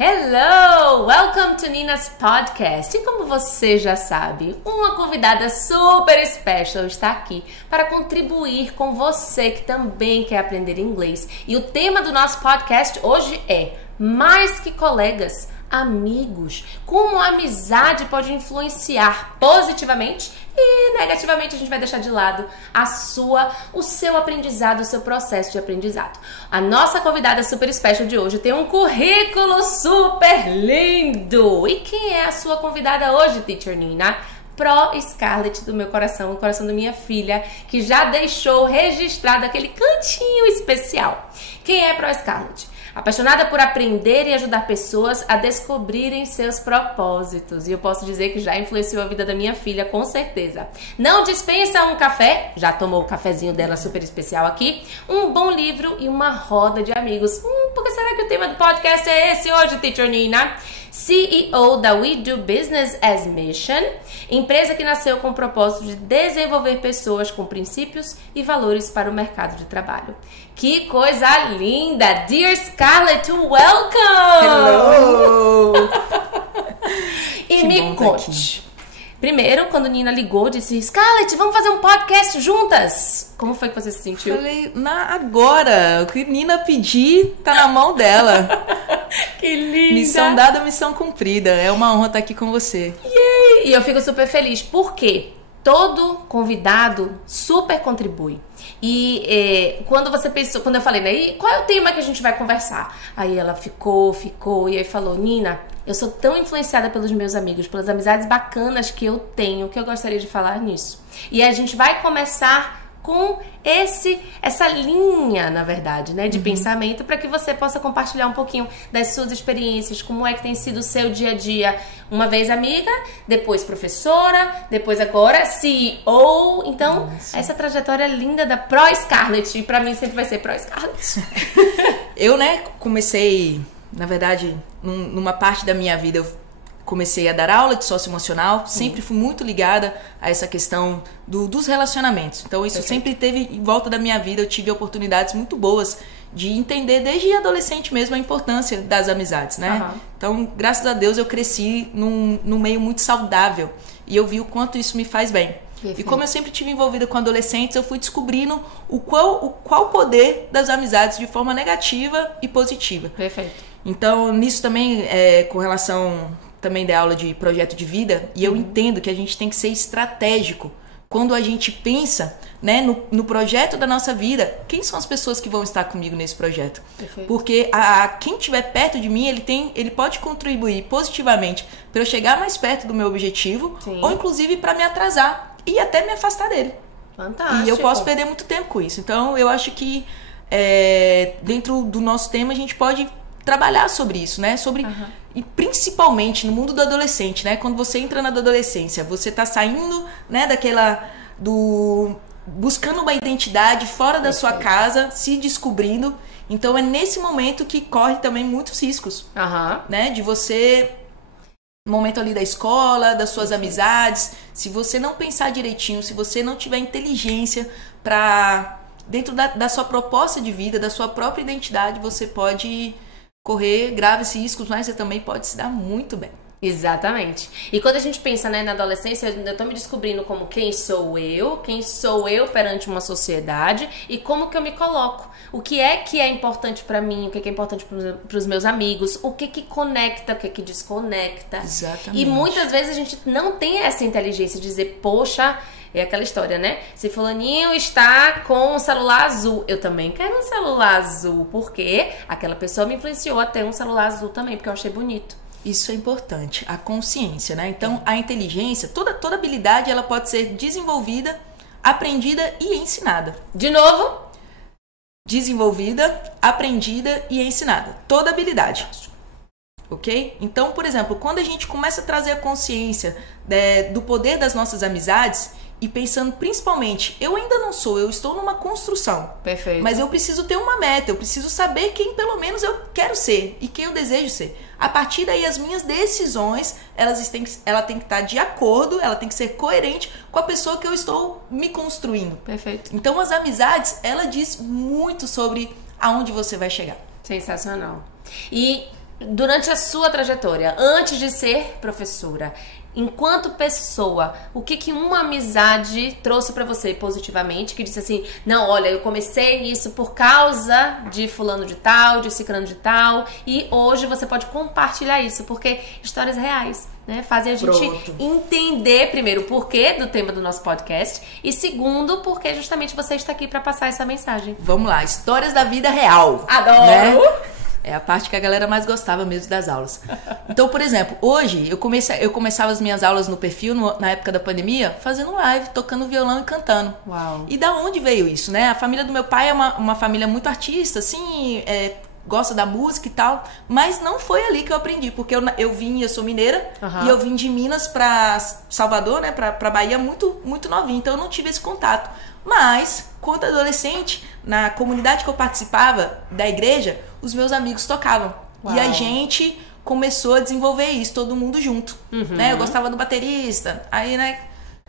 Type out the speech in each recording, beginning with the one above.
Hello! Welcome to Nina's Podcast. E como você já sabe, uma convidada super special está aqui para contribuir com você que também quer aprender inglês. E o tema do nosso podcast hoje é mais que colegas, amigos. Como a amizade pode influenciar positivamente e negativamente. A gente vai deixar de lado o seu aprendizado, o seu processo de aprendizado. A nossa convidada super special de hoje tem um currículo super lindo. E quem é a sua convidada hoje, Teacher Nina? Pro Scarlett do meu coração, o coração da minha filha, que já deixou registrado aquele cantinho especial. Quem é Pro Scarlett? Apaixonada por aprender e ajudar pessoas a descobrirem seus propósitos. E eu posso dizer que já influenciou a vida da minha filha, com certeza. Não dispensa um café, já tomou o cafezinho dela super especial aqui, um bom livro e uma roda de amigos. Por que será que o tema do podcast é esse hoje, Teacher Nina? CEO da We Do Business as Mission, empresa que nasceu com o propósito de desenvolver pessoas com princípios e valores para o mercado de trabalho. Que coisa linda! Dear Scarlett, welcome! Hello! E me conte. Primeiro, quando Nina ligou, disse: Scarlett, vamos fazer um podcast juntas. Como foi que você se sentiu? Falei, agora. O que Nina pedir tá na mão dela. Que linda! Missão dada, missão cumprida. É uma honra estar aqui com você. Yay! E eu fico super feliz. Por quê? Todo convidado super contribui. E quando você pensou, quando eu falei, né? E qual é o tema que a gente vai conversar? Aí ela ficou, e aí falou: Nina, eu sou tão influenciada pelos meus amigos, pelas amizades bacanas que eu tenho, que eu gostaria de falar nisso. E a gente vai começar com essa linha, na verdade, né, de pensamento, para que você possa compartilhar um pouquinho das suas experiências, como é que tem sido o seu dia a dia. Uma vez amiga, depois professora, depois agora CEO. Então, essa trajetória linda da Pro Scarlett, e para mim sempre vai ser Pro Scarlett. Eu, comecei, na verdade, numa parte da minha vida, eu comecei a dar aula de socioemocional, sempre fui muito ligada a essa questão dos relacionamentos. Então isso sempre teve em volta da minha vida, eu tive oportunidades muito boas de entender desde adolescente mesmo a importância das amizades, né? Então, graças a Deus, eu cresci num meio muito saudável e eu vi o quanto isso me faz bem. Perfeito. E como eu sempre estive envolvida com adolescentes, eu fui descobrindo qual o poder das amizades de forma negativa e positiva. Perfeito. Então, nisso também, com relação também da aula de projeto de vida, e eu entendo que a gente tem que ser estratégico quando a gente pensa, né, no projeto da nossa vida. Quem são as pessoas que vão estar comigo nesse projeto? Perfeito. Porque quem estiver perto de mim, ele pode contribuir positivamente para eu chegar mais perto do meu objetivo, ou inclusive para me atrasar e até me afastar dele. Fantástico. E eu posso perder muito tempo com isso. Então eu acho que dentro do nosso tema a gente pode trabalhar sobre isso, né? E principalmente no mundo do adolescente, né? Quando você entra na adolescência, você tá saindo, né, buscando uma identidade fora da sua casa, se descobrindo. Então é nesse momento que corre também muitos riscos, né? De você, no momento ali da escola, das suas amizades, se você não pensar direitinho, se você não tiver inteligência para dentro da sua proposta de vida, da sua própria identidade, você pode correr graves riscos, mas você também pode se dar muito bem. Exatamente. E quando a gente pensa, né, na adolescência, eu tô me descobrindo como quem sou eu perante uma sociedade e como que eu me coloco. O que é importante pra mim, o que é importante pros meus amigos, o que conecta, o que desconecta. Exatamente. E muitas vezes a gente não tem essa inteligência de dizer, poxa, é aquela história, né? Se fulaninho está com um celular azul, eu também quero um celular azul. Porque aquela pessoa me influenciou a ter um celular azul também, porque eu achei bonito. Isso é importante, a consciência, né? Então, a inteligência, toda habilidade, ela pode ser desenvolvida, aprendida e ensinada. De novo? Desenvolvida, aprendida e ensinada. Toda habilidade. Ok? Então, por exemplo, quando a gente começa a trazer a consciência do poder das nossas amizades, e pensando principalmente, eu ainda não sou, eu estou numa construção. Perfeito. Mas eu preciso ter uma meta, eu preciso saber quem pelo menos eu quero ser e quem eu desejo ser. A partir daí, as minhas decisões, ela tem que estar de acordo, ela tem que ser coerente com a pessoa que eu estou me construindo. Perfeito. Então, as amizades, ela diz muito sobre aonde você vai chegar. Sensacional. E durante a sua trajetória, antes de ser professora, enquanto pessoa, o que uma amizade trouxe pra você positivamente, que disse assim, não, olha, eu comecei isso por causa de fulano de tal, de ciclano de tal, e hoje você pode compartilhar isso, porque histórias reais, né, fazem a gente entender, primeiro, o porquê do tema do nosso podcast, e segundo, porque justamente você está aqui pra passar essa mensagem. Vamos lá, histórias da vida real. Adoro! Né? É a parte que a galera mais gostava mesmo das aulas. Então, por exemplo, hoje eu começava as minhas aulas no perfil, na época da pandemia, fazendo live, tocando violão e cantando. Uau. E da onde veio isso, né? A família do meu pai é uma família muito artista, assim, gosta da música e tal, mas não foi ali que eu aprendi, porque eu sou mineira, e eu vim de Minas pra Salvador, né, pra Bahia muito, muito novinha, então eu não tive esse contato. Mas, quando adolescente, na comunidade que eu participava da igreja, os meus amigos tocavam. Uau. E a gente começou a desenvolver isso, todo mundo junto. Né? Eu gostava do baterista, aí, né,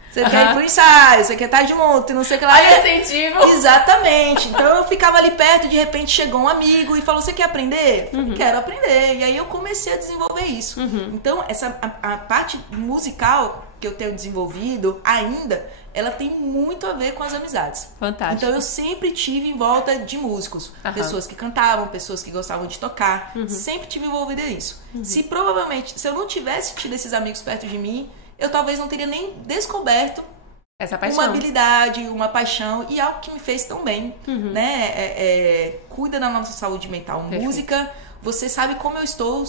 você quer ir pro ensaio, você quer estar junto, e não sei o que lá. Incentivo. Exatamente. Então eu ficava ali perto, de repente chegou um amigo e falou, você quer aprender? Eu falei, quero aprender. E aí eu comecei a desenvolver isso. Então a parte musical que eu tenho desenvolvido ainda, ela tem muito a ver com as amizades. Fantástico. Então eu sempre tive em volta de músicos. Pessoas que cantavam, pessoas que gostavam de tocar. Sempre tive envolvida nisso. Se eu não tivesse tido esses amigos perto de mim, eu talvez não teria nem descoberto essa paixão, uma habilidade, uma paixão e algo que me fez tão bem, né? Cuida da nossa saúde mental. Perfeito. Música, você sabe como eu estou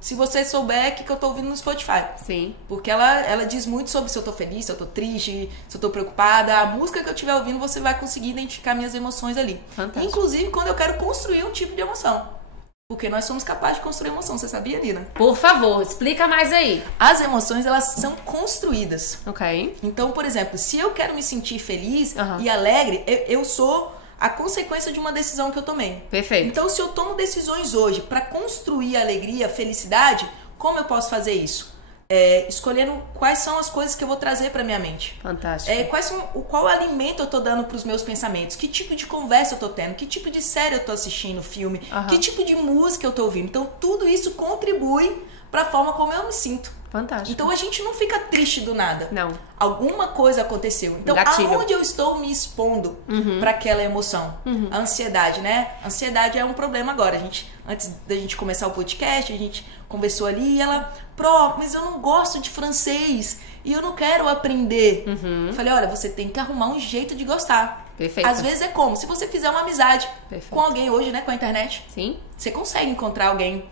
se você souber o que eu tô ouvindo no Spotify. Sim. Porque ela diz muito sobre se eu tô feliz, se eu tô triste, se eu tô preocupada. A música que eu estiver ouvindo, você vai conseguir identificar minhas emoções ali. Fantástico. Inclusive quando eu quero construir um tipo de emoção. Porque nós somos capazes de construir emoção, você sabia, Nina? Por favor, explica mais aí. As emoções, elas são construídas. Ok. Então, por exemplo, se eu quero me sentir feliz e alegre, eu sou a consequência de uma decisão que eu tomei. Perfeito. Então, se eu tomo decisões hoje para construir alegria, felicidade, como eu posso fazer isso? Escolhendo quais são as coisas que eu vou trazer para minha mente. Fantástico. Qual alimento eu tô dando para os meus pensamentos? Que tipo de conversa eu tô tendo? Que tipo de série eu tô assistindo, filme? Que tipo de música eu tô ouvindo? Então, tudo isso contribui para a forma como eu me sinto. Fantástico. Então, a gente não fica triste do nada. Não. Alguma coisa aconteceu. Então, aonde eu estou me expondo para aquela emoção? A ansiedade, né? A ansiedade é um problema agora. Antes da gente começar o podcast, a gente conversou ali e ela... mas eu não gosto de francês e eu não quero aprender. Eu falei, olha, você tem que arrumar um jeito de gostar. Perfeito. Às vezes é como? Se você fizer uma amizade com alguém hoje, né? Com a internet. Sim. Você consegue encontrar alguém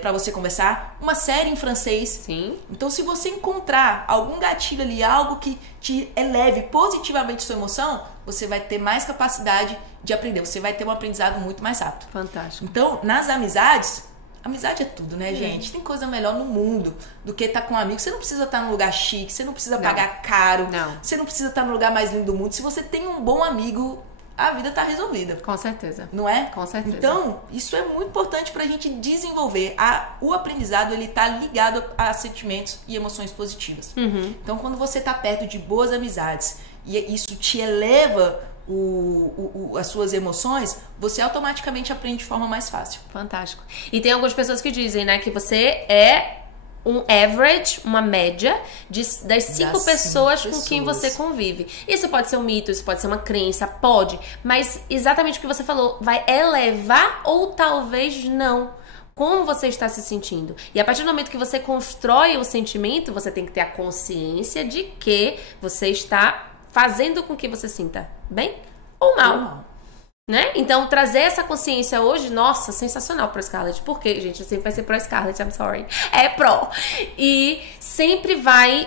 pra você conversar. Uma série em francês. Sim. Então, se você encontrar algum gatilho ali, algo que te eleve positivamente sua emoção, você vai ter mais capacidade de aprender. Você vai ter um aprendizado muito mais rápido. Fantástico. Então, nas amizades... Amizade é tudo, né, gente? Tem coisa melhor no mundo do que estar com um amigo. Você não precisa estar num lugar chique, você não precisa pagar caro, você não precisa estar no lugar mais lindo do mundo. Se você tem um bom amigo, a vida tá resolvida. Com certeza. Não é? Com certeza. Então, isso é muito importante pra gente desenvolver. O aprendizado, ele tá ligado a sentimentos e emoções positivas. Então, quando você tá perto de boas amizades e isso te eleva as suas emoções, você automaticamente aprende de forma mais fácil. Fantástico. E tem algumas pessoas que dizem, né, que você é um average, uma média das 5 pessoas com quem você convive. Isso pode ser um mito, isso pode ser uma crença, pode, mas exatamente o que você falou, vai elevar ou talvez não. Como você está se sentindo. E a partir do momento que você constrói o sentimento, você tem que ter a consciência de que você está fazendo com que você sinta bem ou mal. Né? Então, trazer essa consciência hoje, nossa, sensacional pro Scarlett. Por quê, gente? Sempre vai ser pro Scarlett, I'm sorry. É pro. E sempre vai...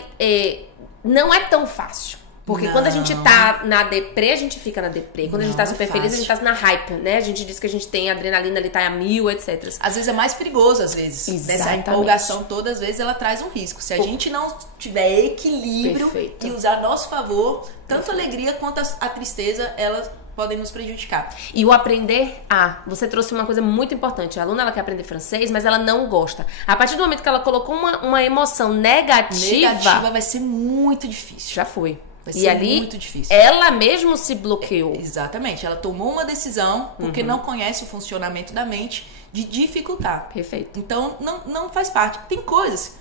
não é tão fácil. Porque quando a gente tá na deprê, a gente fica na deprê. Quando a gente tá super feliz, a gente tá na hype, né? A gente diz que a gente tem adrenalina, ele tá a 1000, etc. Às vezes é mais perigoso, às vezes. Exatamente. Essa empolgação toda, às vezes, ela traz um risco. Se a gente não tiver equilíbrio e usar a nosso favor, tanto a alegria quanto a tristeza, elas podem nos prejudicar. E o aprender você trouxe uma coisa muito importante. A aluna, ela quer aprender francês, mas ela não gosta. A partir do momento que ela colocou uma emoção negativa... vai ser muito difícil. Já foi. Vai E ser ali, muito difícil. ela mesmo se bloqueou. Exatamente. Ela tomou uma decisão, porque não conhece o funcionamento da mente, de dificultar. Perfeito. Então, não faz parte. Tem coisas.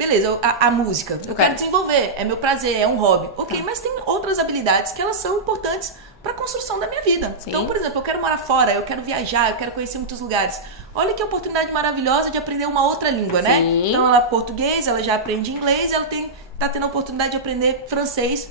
Beleza, a música. Eu quero desenvolver. É meu prazer, é um hobby. Ok, mas tem outras habilidades que elas são importantes para a construção da minha vida. Sim. Então, por exemplo, eu quero morar fora, eu quero viajar, eu quero conhecer muitos lugares. Olha que oportunidade maravilhosa de aprender uma outra língua, né? Sim. Então, ela é português, ela já aprende inglês, ela tá tendo a oportunidade de aprender francês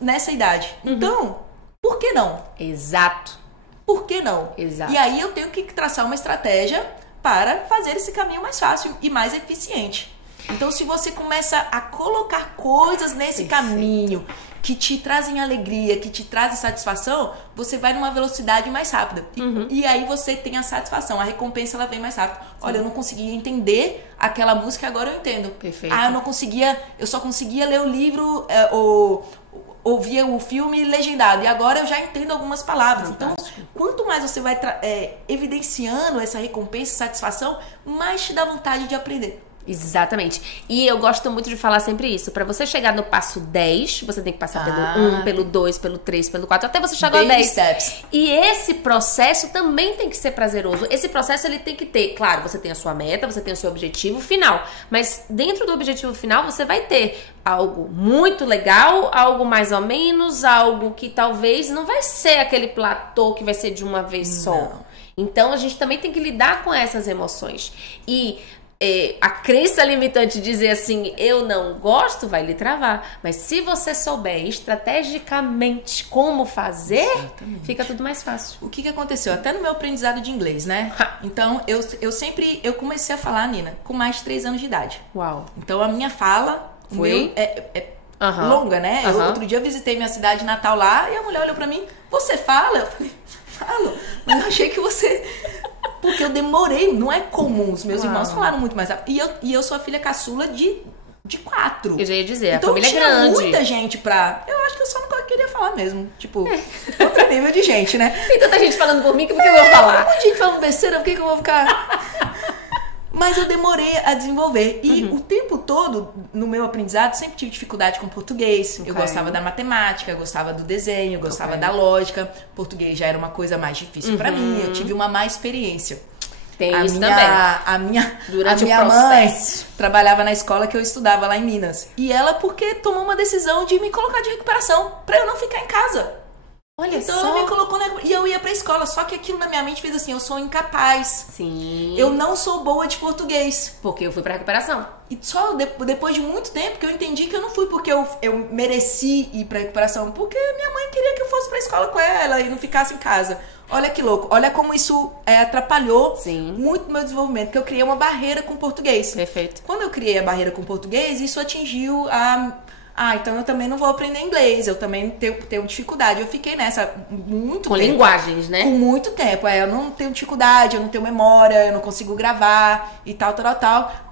nessa idade. Então, por que não? Exato. Por que não? Exato. E aí eu tenho que traçar uma estratégia para fazer esse caminho mais fácil e mais eficiente. Então, se você começa a colocar coisas nesse caminho que te trazem alegria, que te trazem satisfação, você vai numa velocidade mais rápida. E aí você tem a satisfação, a recompensa ela vem mais rápido. Olha, eu não conseguia entender aquela música, agora eu entendo. Perfeito. Eu só conseguia ler o livro ou ouvia o filme legendado. E agora eu já entendo algumas palavras. Fantástico. Então, quanto mais você vai evidenciando essa recompensa, satisfação, mais te dá vontade de aprender. Exatamente. E eu gosto muito de falar sempre isso. Pra você chegar no passo 10, você tem que passar pelo 1, pelo 2, pelo 3, pelo 4, até você chegar ao 10. Steps. E esse processo também tem que ser prazeroso. Esse processo ele tem que ter, claro, você tem a sua meta, você tem o seu objetivo final, mas dentro do objetivo final você vai ter algo muito legal, algo mais ou menos, algo que talvez não vai ser aquele platô que vai ser de uma vez só. Então a gente também tem que lidar com essas emoções. E a crença limitante de dizer assim, eu não gosto, vai lhe travar. Mas se você souber estrategicamente como fazer, fica tudo mais fácil. O que aconteceu? Até no meu aprendizado de inglês, né? Então, eu comecei a falar, Nina, com mais de 3 anos de idade. Uau. Então, a minha fala longa, né? Outro dia eu visitei minha cidade natal lá e a mulher olhou pra mim, você fala? Eu falei, falo. Mas eu achei que você... Porque eu demorei, não é comum. Os meus irmãos falaram muito mais rápido. E eu sou a filha caçula de 4. Eu já ia dizer, então, a família é tinha grande. Muita gente pra... Eu acho que eu só não queria falar mesmo. Tipo, outro nível de gente, né? Tem tanta gente falando por mim que por que eu vou falar? Um monte de gente falando besteira, por que eu vou ficar... Mas eu demorei a desenvolver. E o tempo todo, no meu aprendizado, sempre tive dificuldade com português. Eu gostava da matemática, gostava do desenho, gostava da lógica. Português já era uma coisa mais difícil pra mim. Eu tive uma má experiência. Tem isso também. Durante a minha mãe trabalhava na escola que eu estudava lá em Minas. E ela porque tomou uma decisão de me colocar de recuperação pra eu não ficar em casa. Olha então só. ela me colocou e eu ia pra escola. Só que aquilo na minha mente fez assim, eu sou incapaz. Sim. Eu não sou boa de português. Porque eu fui pra recuperação. E só depois de muito tempo que eu entendi que eu não fui porque eu mereci ir pra recuperação. Porque minha mãe queria que eu fosse pra escola com ela e não ficasse em casa. Olha que louco. Olha como isso atrapalhou muito o meu desenvolvimento. Porque eu criei uma barreira com o português. Perfeito. Quando eu criei a barreira com o português, isso atingiu então eu também não vou aprender inglês, eu também tenho dificuldade. Eu fiquei nessa muito com tempo. Com linguagens, né? Com muito tempo. Eu não tenho dificuldade, eu não tenho memória, eu não consigo gravar e tal.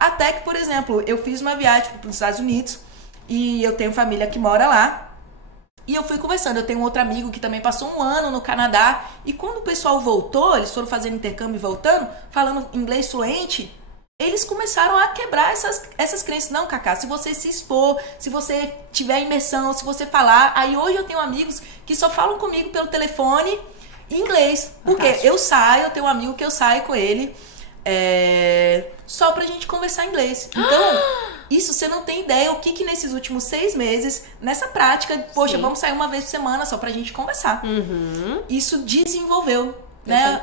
Até que, por exemplo, eu fiz uma viagem para os Estados Unidos e eu tenho família que mora lá. E eu fui conversando, eu tenho um outro amigo que também passou 1 ano no Canadá. E quando o pessoal voltou, eles foram fazendo intercâmbio e voltando, falando inglês fluente, eles começaram a quebrar essas crenças. Não, Cacá, se você se expor, se você tiver imersão, se você falar... Aí hoje eu tenho amigos que só falam comigo pelo telefone em inglês. Porque eu tenho um amigo que eu saio com ele só pra gente conversar em inglês. Então, isso você não tem ideia o que nesses últimos 6 meses, nessa prática, poxa, vamos sair uma vez por semana só pra gente conversar. Isso desenvolveu. Né?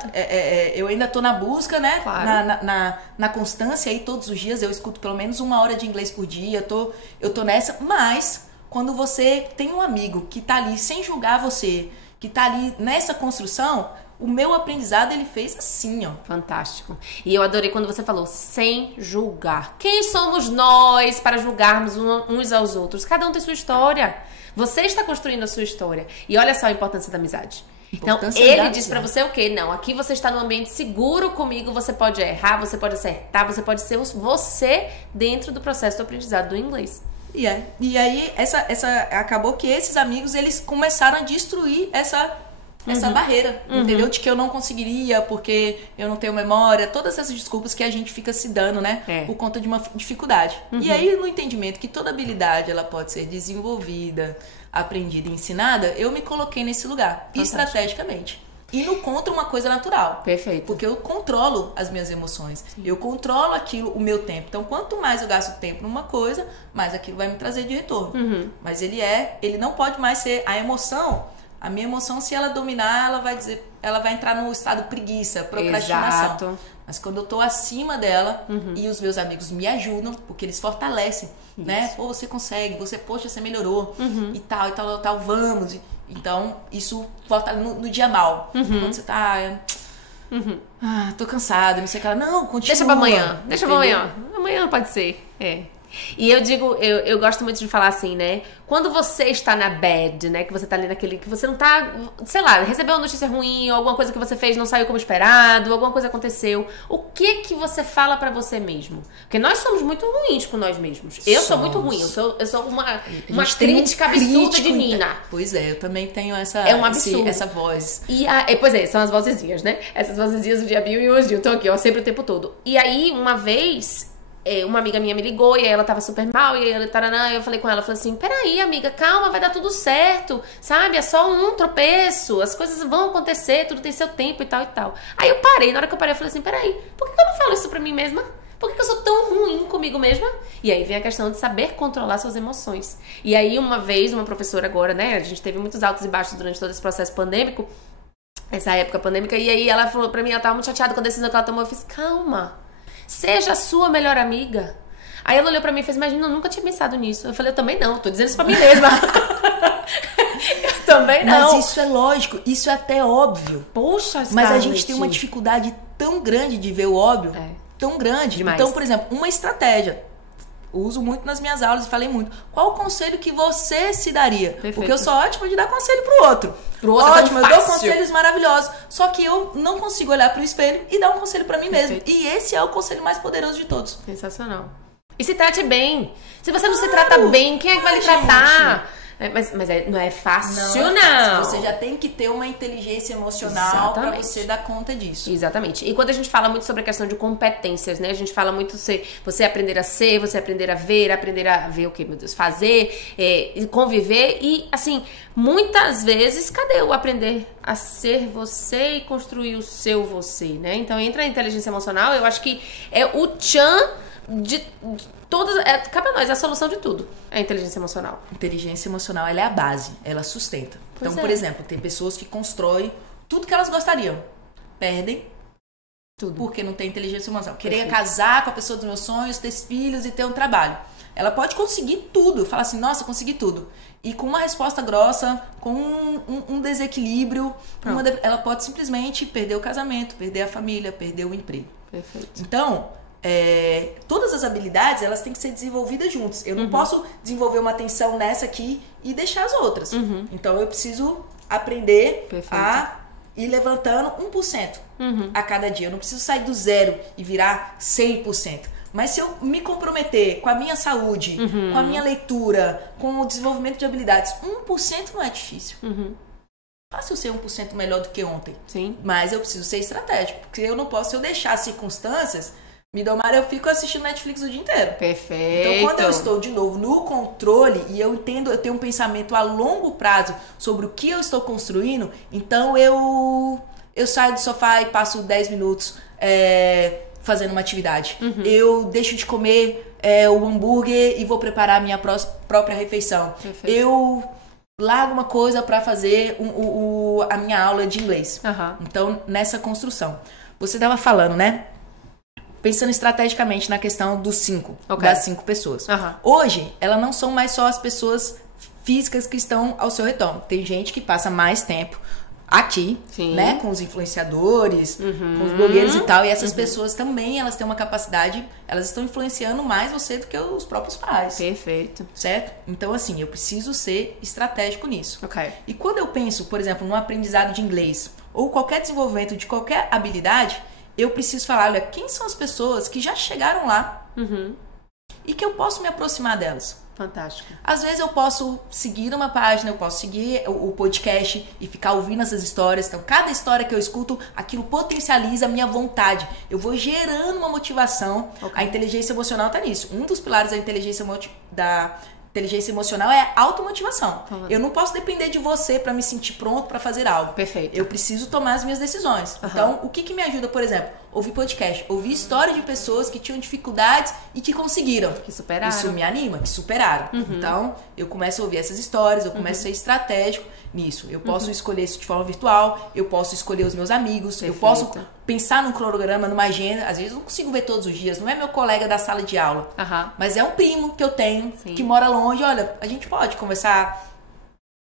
Eu ainda tô na busca, né? Claro. Na constância aí, todos os dias eu escuto pelo menos 1 hora de inglês por dia, eu tô nessa, mas quando você tem um amigo que tá ali sem julgar você, que tá ali nessa construção, o meu aprendizado ele fez assim, ó. Fantástico. E eu adorei quando você falou sem julgar. Quem somos nós para julgarmos uns aos outros? Cada um tem sua história. Você está construindo a sua história. E olha só a importância da amizade. Então, ele diz pra você o quê? Não, aqui você está num ambiente seguro comigo, você pode errar, você pode acertar, você pode ser você dentro do processo do aprendizado do inglês. E aí, acabou que esses amigos, eles começaram a destruir essa barreira, entendeu? De que eu não conseguiria, porque eu não tenho memória, todas essas desculpas que a gente fica se dando, né? Por conta de uma dificuldade. E aí, no entendimento que toda habilidade, ela pode ser desenvolvida, aprendida e ensinada, eu me coloquei nesse lugar, estrategicamente. E não contra uma coisa natural. Perfeito. Porque eu controlo as minhas emoções. Sim. Eu controlo aquilo, o meu tempo. Então, quanto mais eu gasto tempo numa coisa, mais aquilo vai me trazer de retorno. Mas ele não pode mais ser a emoção. A minha emoção, se ela dominar, ela vai entrar no estado preguiça, procrastinação. Exato. Mas quando eu tô acima dela e os meus amigos me ajudam, porque eles fortalecem, né? Pô, você consegue, poxa, você melhorou e tal, vamos. Então, isso fortalece no dia mal. Quando você tá... tô cansada, não sei o que. Não, continua. Deixa pra amanhã. Deixa pra amanhã. Amanhã pode ser. E eu digo, eu gosto muito de falar assim, né? Quando você está na bad, né? Que você tá ali naquele... Que você não tá... Sei lá, recebeu uma notícia ruim, ou alguma coisa que você fez não saiu como esperado, alguma coisa aconteceu. O que você fala pra você mesmo? Porque nós somos muito ruins com nós mesmos. Eu sou muito ruim. Eu sou uma crítica absurda de Nina. Pois é, eu também tenho essa... É um absurdo. Essa voz. Pois é, são as vozezinhas, né? Essas vozezinhas, o dia Bill e o Gil. Estão aqui, ó, sempre o tempo todo. E aí, uma vez... uma amiga minha me ligou e aí ela tava super mal e aí eu falei com ela, falei assim, peraí amiga, calma, vai dar tudo certo, sabe, é só um tropeço, as coisas vão acontecer, tudo tem seu tempo e tal e tal. Aí eu parei, na hora que eu parei eu falei assim, peraí, por que eu não falo isso pra mim mesma? Por que eu sou tão ruim comigo mesma? E aí vem a questão de saber controlar suas emoções. E aí uma vez, uma professora agora, né, a gente teve muitos altos e baixos durante todo esse processo pandêmico, essa época pandêmica, e aí ela falou pra mim, ela tava muito chateada com a decisão que ela tomou, eu fiz, calma, seja a sua melhor amiga. Aí ela olhou pra mim e fez, imagina, eu nunca tinha pensado nisso. Eu falei, eu também não, tô dizendo isso pra mim mesma. Eu também não. Mas isso é lógico, isso é até óbvio. Poxa, Scarlett. Mas a gente tem uma dificuldade tão grande de ver o óbvio, tão grande. Demais. Então, por exemplo, uma estratégia. Uso muito nas minhas aulas e falei muito. Qual o conselho que você se daria? Perfeito. Porque eu sou ótima de dar conselho pro outro. Ótimo, eu dou conselhos maravilhosos. Só que eu não consigo olhar pro espelho e dar um conselho pra mim mesmo. E esse é o conselho mais poderoso de todos. Sensacional. E se trate bem. Se você não se trata bem, quem é que vai lhe tratar? Mas não é fácil, não. Você já tem que ter uma inteligência emocional para você dar conta disso. Exatamente. E quando a gente fala muito sobre a questão de competências, né? A gente fala muito você aprender a ser, você aprender a ver o que, meu Deus, fazer, conviver. E, assim, muitas vezes, cadê o aprender a ser você e construir o seu você, né? Então, entra a inteligência emocional, eu acho que é o tchan de todas, cabe a nós, é a solução de tudo, é a inteligência emocional. Inteligência emocional, ela é a base, ela sustenta. Então, por exemplo, tem pessoas que constroem tudo que elas gostariam, perdem tudo porque não tem inteligência emocional. Querer casar com a pessoa dos meus sonhos, ter filhos e ter um trabalho. Ela pode conseguir tudo, falar assim, nossa, consegui tudo. E com uma resposta grossa, com um desequilíbrio, ela pode simplesmente perder o casamento, perder a família, perder o emprego. Perfeito. Então, todas as habilidades, elas têm que ser desenvolvidas juntas. Eu não posso desenvolver uma atenção nessa aqui e deixar as outras. Então, eu preciso aprender a ir levantando 1% a cada dia. Eu não preciso sair do zero e virar 100%. Mas se eu me comprometer com a minha saúde, com a minha leitura, com o desenvolvimento de habilidades, 1% não é difícil. Fácil ser 1% melhor do que ontem. Sim. Mas eu preciso ser estratégico. Porque eu não posso, se eu deixar as circunstâncias me domar, eu fico assistindo Netflix o dia inteiro. Perfeito. Então, quando eu estou de novo no controle e eu tenho um pensamento a longo prazo sobre o que eu estou construindo, então eu saio do sofá e passo 10 minutos fazendo uma atividade. Eu deixo de comer o hambúrguer e vou preparar a minha própria refeição. Perfeito. Eu largo uma coisa para fazer a minha aula de inglês. Então, nessa construção. Você estava falando, né? Pensando estrategicamente na questão dos 5, das 5 pessoas. Hoje, elas não são mais só as pessoas físicas que estão ao seu retorno. Tem gente que passa mais tempo aqui, né, com os influenciadores, com os blogueiros e tal, e essas pessoas também, elas têm uma capacidade, elas estão influenciando mais você do que os próprios pais. Perfeito. Certo? Então, assim, eu preciso ser estratégico nisso. E quando eu penso, por exemplo, no aprendizado de inglês, ou qualquer desenvolvimento de qualquer habilidade, eu preciso falar, olha, quem são as pessoas que já chegaram lá e que eu posso me aproximar delas? Fantástico. Às vezes eu posso seguir uma página, eu posso seguir o podcast e ficar ouvindo essas histórias. Então, cada história que eu escuto, aquilo potencializa a minha vontade. Eu vou gerando uma motivação. A inteligência emocional tá nisso. Um dos pilares da inteligência Inteligência emocional é automotivação. Eu não posso depender de você para me sentir pronto para fazer algo. Perfeito. Eu preciso tomar as minhas decisões. Então, o que me ajuda, por exemplo? Ouvir podcast, ouvir histórias de pessoas que tinham dificuldades e que conseguiram. Que superaram. Isso me anima, que superaram. Então, eu começo a ouvir essas histórias, eu começo a ser estratégico nisso. Eu posso escolher isso de forma virtual, eu posso escolher os meus amigos, Perfeito. eu posso pensar num cronograma, numa agenda. Às vezes eu não consigo ver todos os dias, não é meu colega da sala de aula, mas é um primo que eu tenho, que mora longe. Olha, a gente pode conversar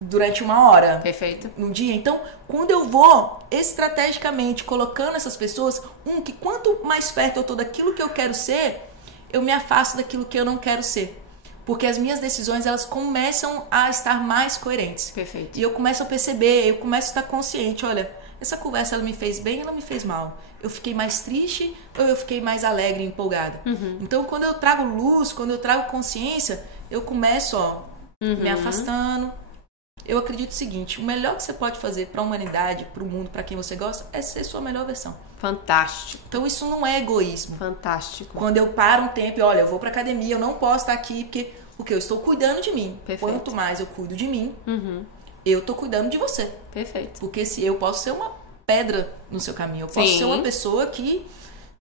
durante 1 hora. Perfeito. No dia. Então, quando eu vou estrategicamente colocando essas pessoas, que quanto mais perto eu tô daquilo que eu quero ser, eu me afasto daquilo que eu não quero ser. Porque as minhas decisões, elas começam a estar mais coerentes. Perfeito. E eu começo a perceber, eu começo a estar consciente, olha, essa conversa ela me fez bem, ela me fez mal. Eu fiquei mais triste ou eu fiquei mais alegre e empolgada? Então, quando eu trago luz, quando eu trago consciência, eu começo, me afastando. Eu acredito o seguinte, o melhor que você pode fazer para a humanidade, para o mundo, para quem você gosta, é ser sua melhor versão. Fantástico. Então isso não é egoísmo. Fantástico. Quando eu paro um tempo e olha, eu vou para academia, eu não posso estar aqui porque eu estou cuidando de mim. Perfeito. Quanto mais eu cuido de mim, eu estou cuidando de você. Perfeito. Porque se eu posso ser uma pedra no seu caminho, eu posso ser uma pessoa que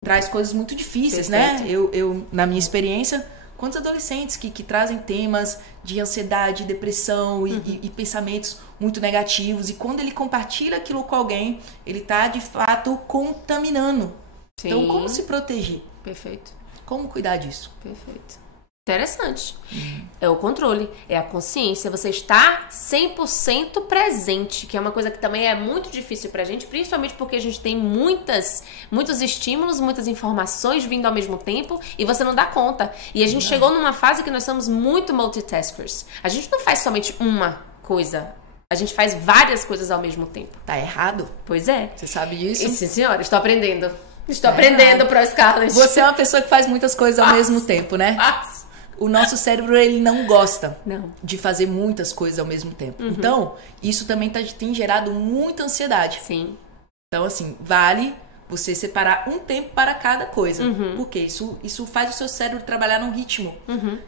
traz coisas muito difíceis, né? Eu, na minha experiência, quantos adolescentes que trazem temas de ansiedade, depressão e pensamentos muito negativos. E quando ele compartilha aquilo com alguém, ele está, de fato, contaminando. Sim. Então, como se proteger? Perfeito. Como cuidar disso? Perfeito. Interessante. É o controle, é a consciência. Você está 100% presente, que é uma coisa que também é muito difícil pra gente, principalmente porque a gente tem muitos estímulos, muitas informações vindo ao mesmo tempo e você não dá conta. E a gente chegou numa fase que nós somos muito multitaskers. A gente não faz somente uma coisa. A gente faz várias coisas ao mesmo tempo. Tá errado? Pois é. Você sabe disso? Sim, senhora. Estou aprendendo. Estou aprendendo, Pro Scarlett. Você é uma pessoa que faz muitas coisas ao mesmo tempo, né? O nosso cérebro, ele não gosta de fazer muitas coisas ao mesmo tempo. Então, isso também tem gerado muita ansiedade. Sim. Então, assim, vale você separar um tempo para cada coisa. Porque isso faz o seu cérebro trabalhar num ritmo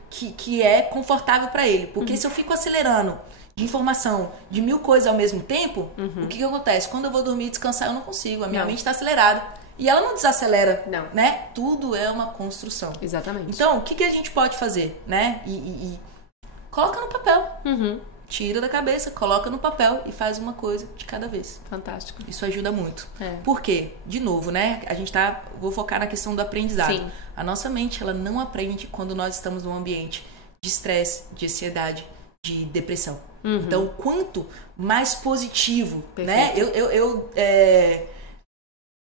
que é confortável para ele. Porque se eu fico acelerando de informação de 1000 coisas ao mesmo tempo, o que acontece? Quando eu vou dormir e descansar, eu não consigo. A minha mente está acelerada. E ela não desacelera, né? Tudo é uma construção. Exatamente. Então, o que a gente pode fazer, né? Coloca no papel. Tira da cabeça, coloca no papel e faz uma coisa de cada vez. Fantástico. Isso ajuda muito. Por quê? De novo, né? Vou focar na questão do aprendizado. Sim. A nossa mente, ela não aprende quando nós estamos num ambiente de estresse, de ansiedade, de depressão. Então, quanto mais positivo, né?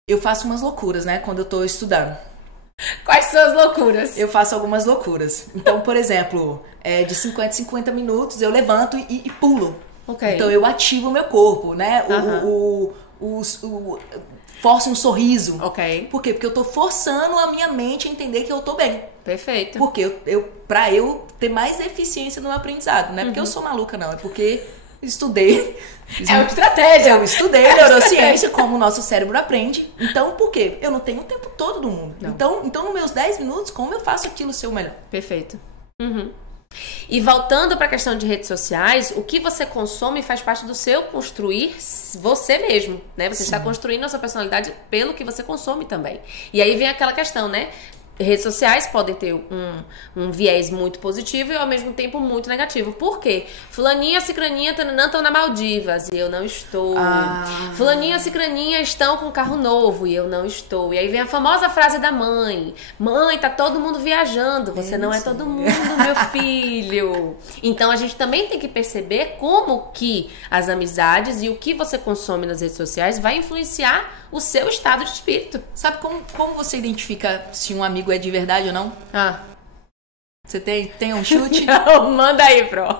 Eu faço umas loucuras, né? Quando eu tô estudando. Quais são as loucuras? Eu faço algumas loucuras. Então, por exemplo, de 50 em 50 minutos eu levanto e pulo. Okay. Então, eu ativo o meu corpo, né? Forço um sorriso. Ok. Por quê? Porque eu tô forçando a minha mente a entender que eu tô bem. Perfeito. Porque pra eu ter mais eficiência no meu aprendizado. Não é porque eu sou maluca, não. É porque estudei. É uma estratégia. Eu estudei neurociência, como o nosso cérebro aprende. Então, por quê? Eu não tenho o tempo todo do mundo. Então, nos meus 10 minutos, como eu faço aquilo ser o melhor? Perfeito. E voltando para a questão de redes sociais, o que você consome faz parte do seu construir você mesmo, né? Você está construindo a sua personalidade pelo que você consome também. E aí vem aquela questão, né? Redes sociais podem ter um viés muito positivo e ao mesmo tempo muito negativo. Por quê? Fulaninha, cicraninha estão na Maldivas e eu não estou. Fulaninha, cicraninha estão com um carro novo e eu não estou. E aí vem a famosa frase da mãe: mãe, tá todo mundo viajando, você não é todo mundo, meu filho. Então a gente também tem que perceber como que as amizades e o que você consome nas redes sociais vai influenciar o seu estado de espírito. Sabe como você identifica se um amigo é de verdade ou não? Você tem um chute? Não, manda aí, Pro.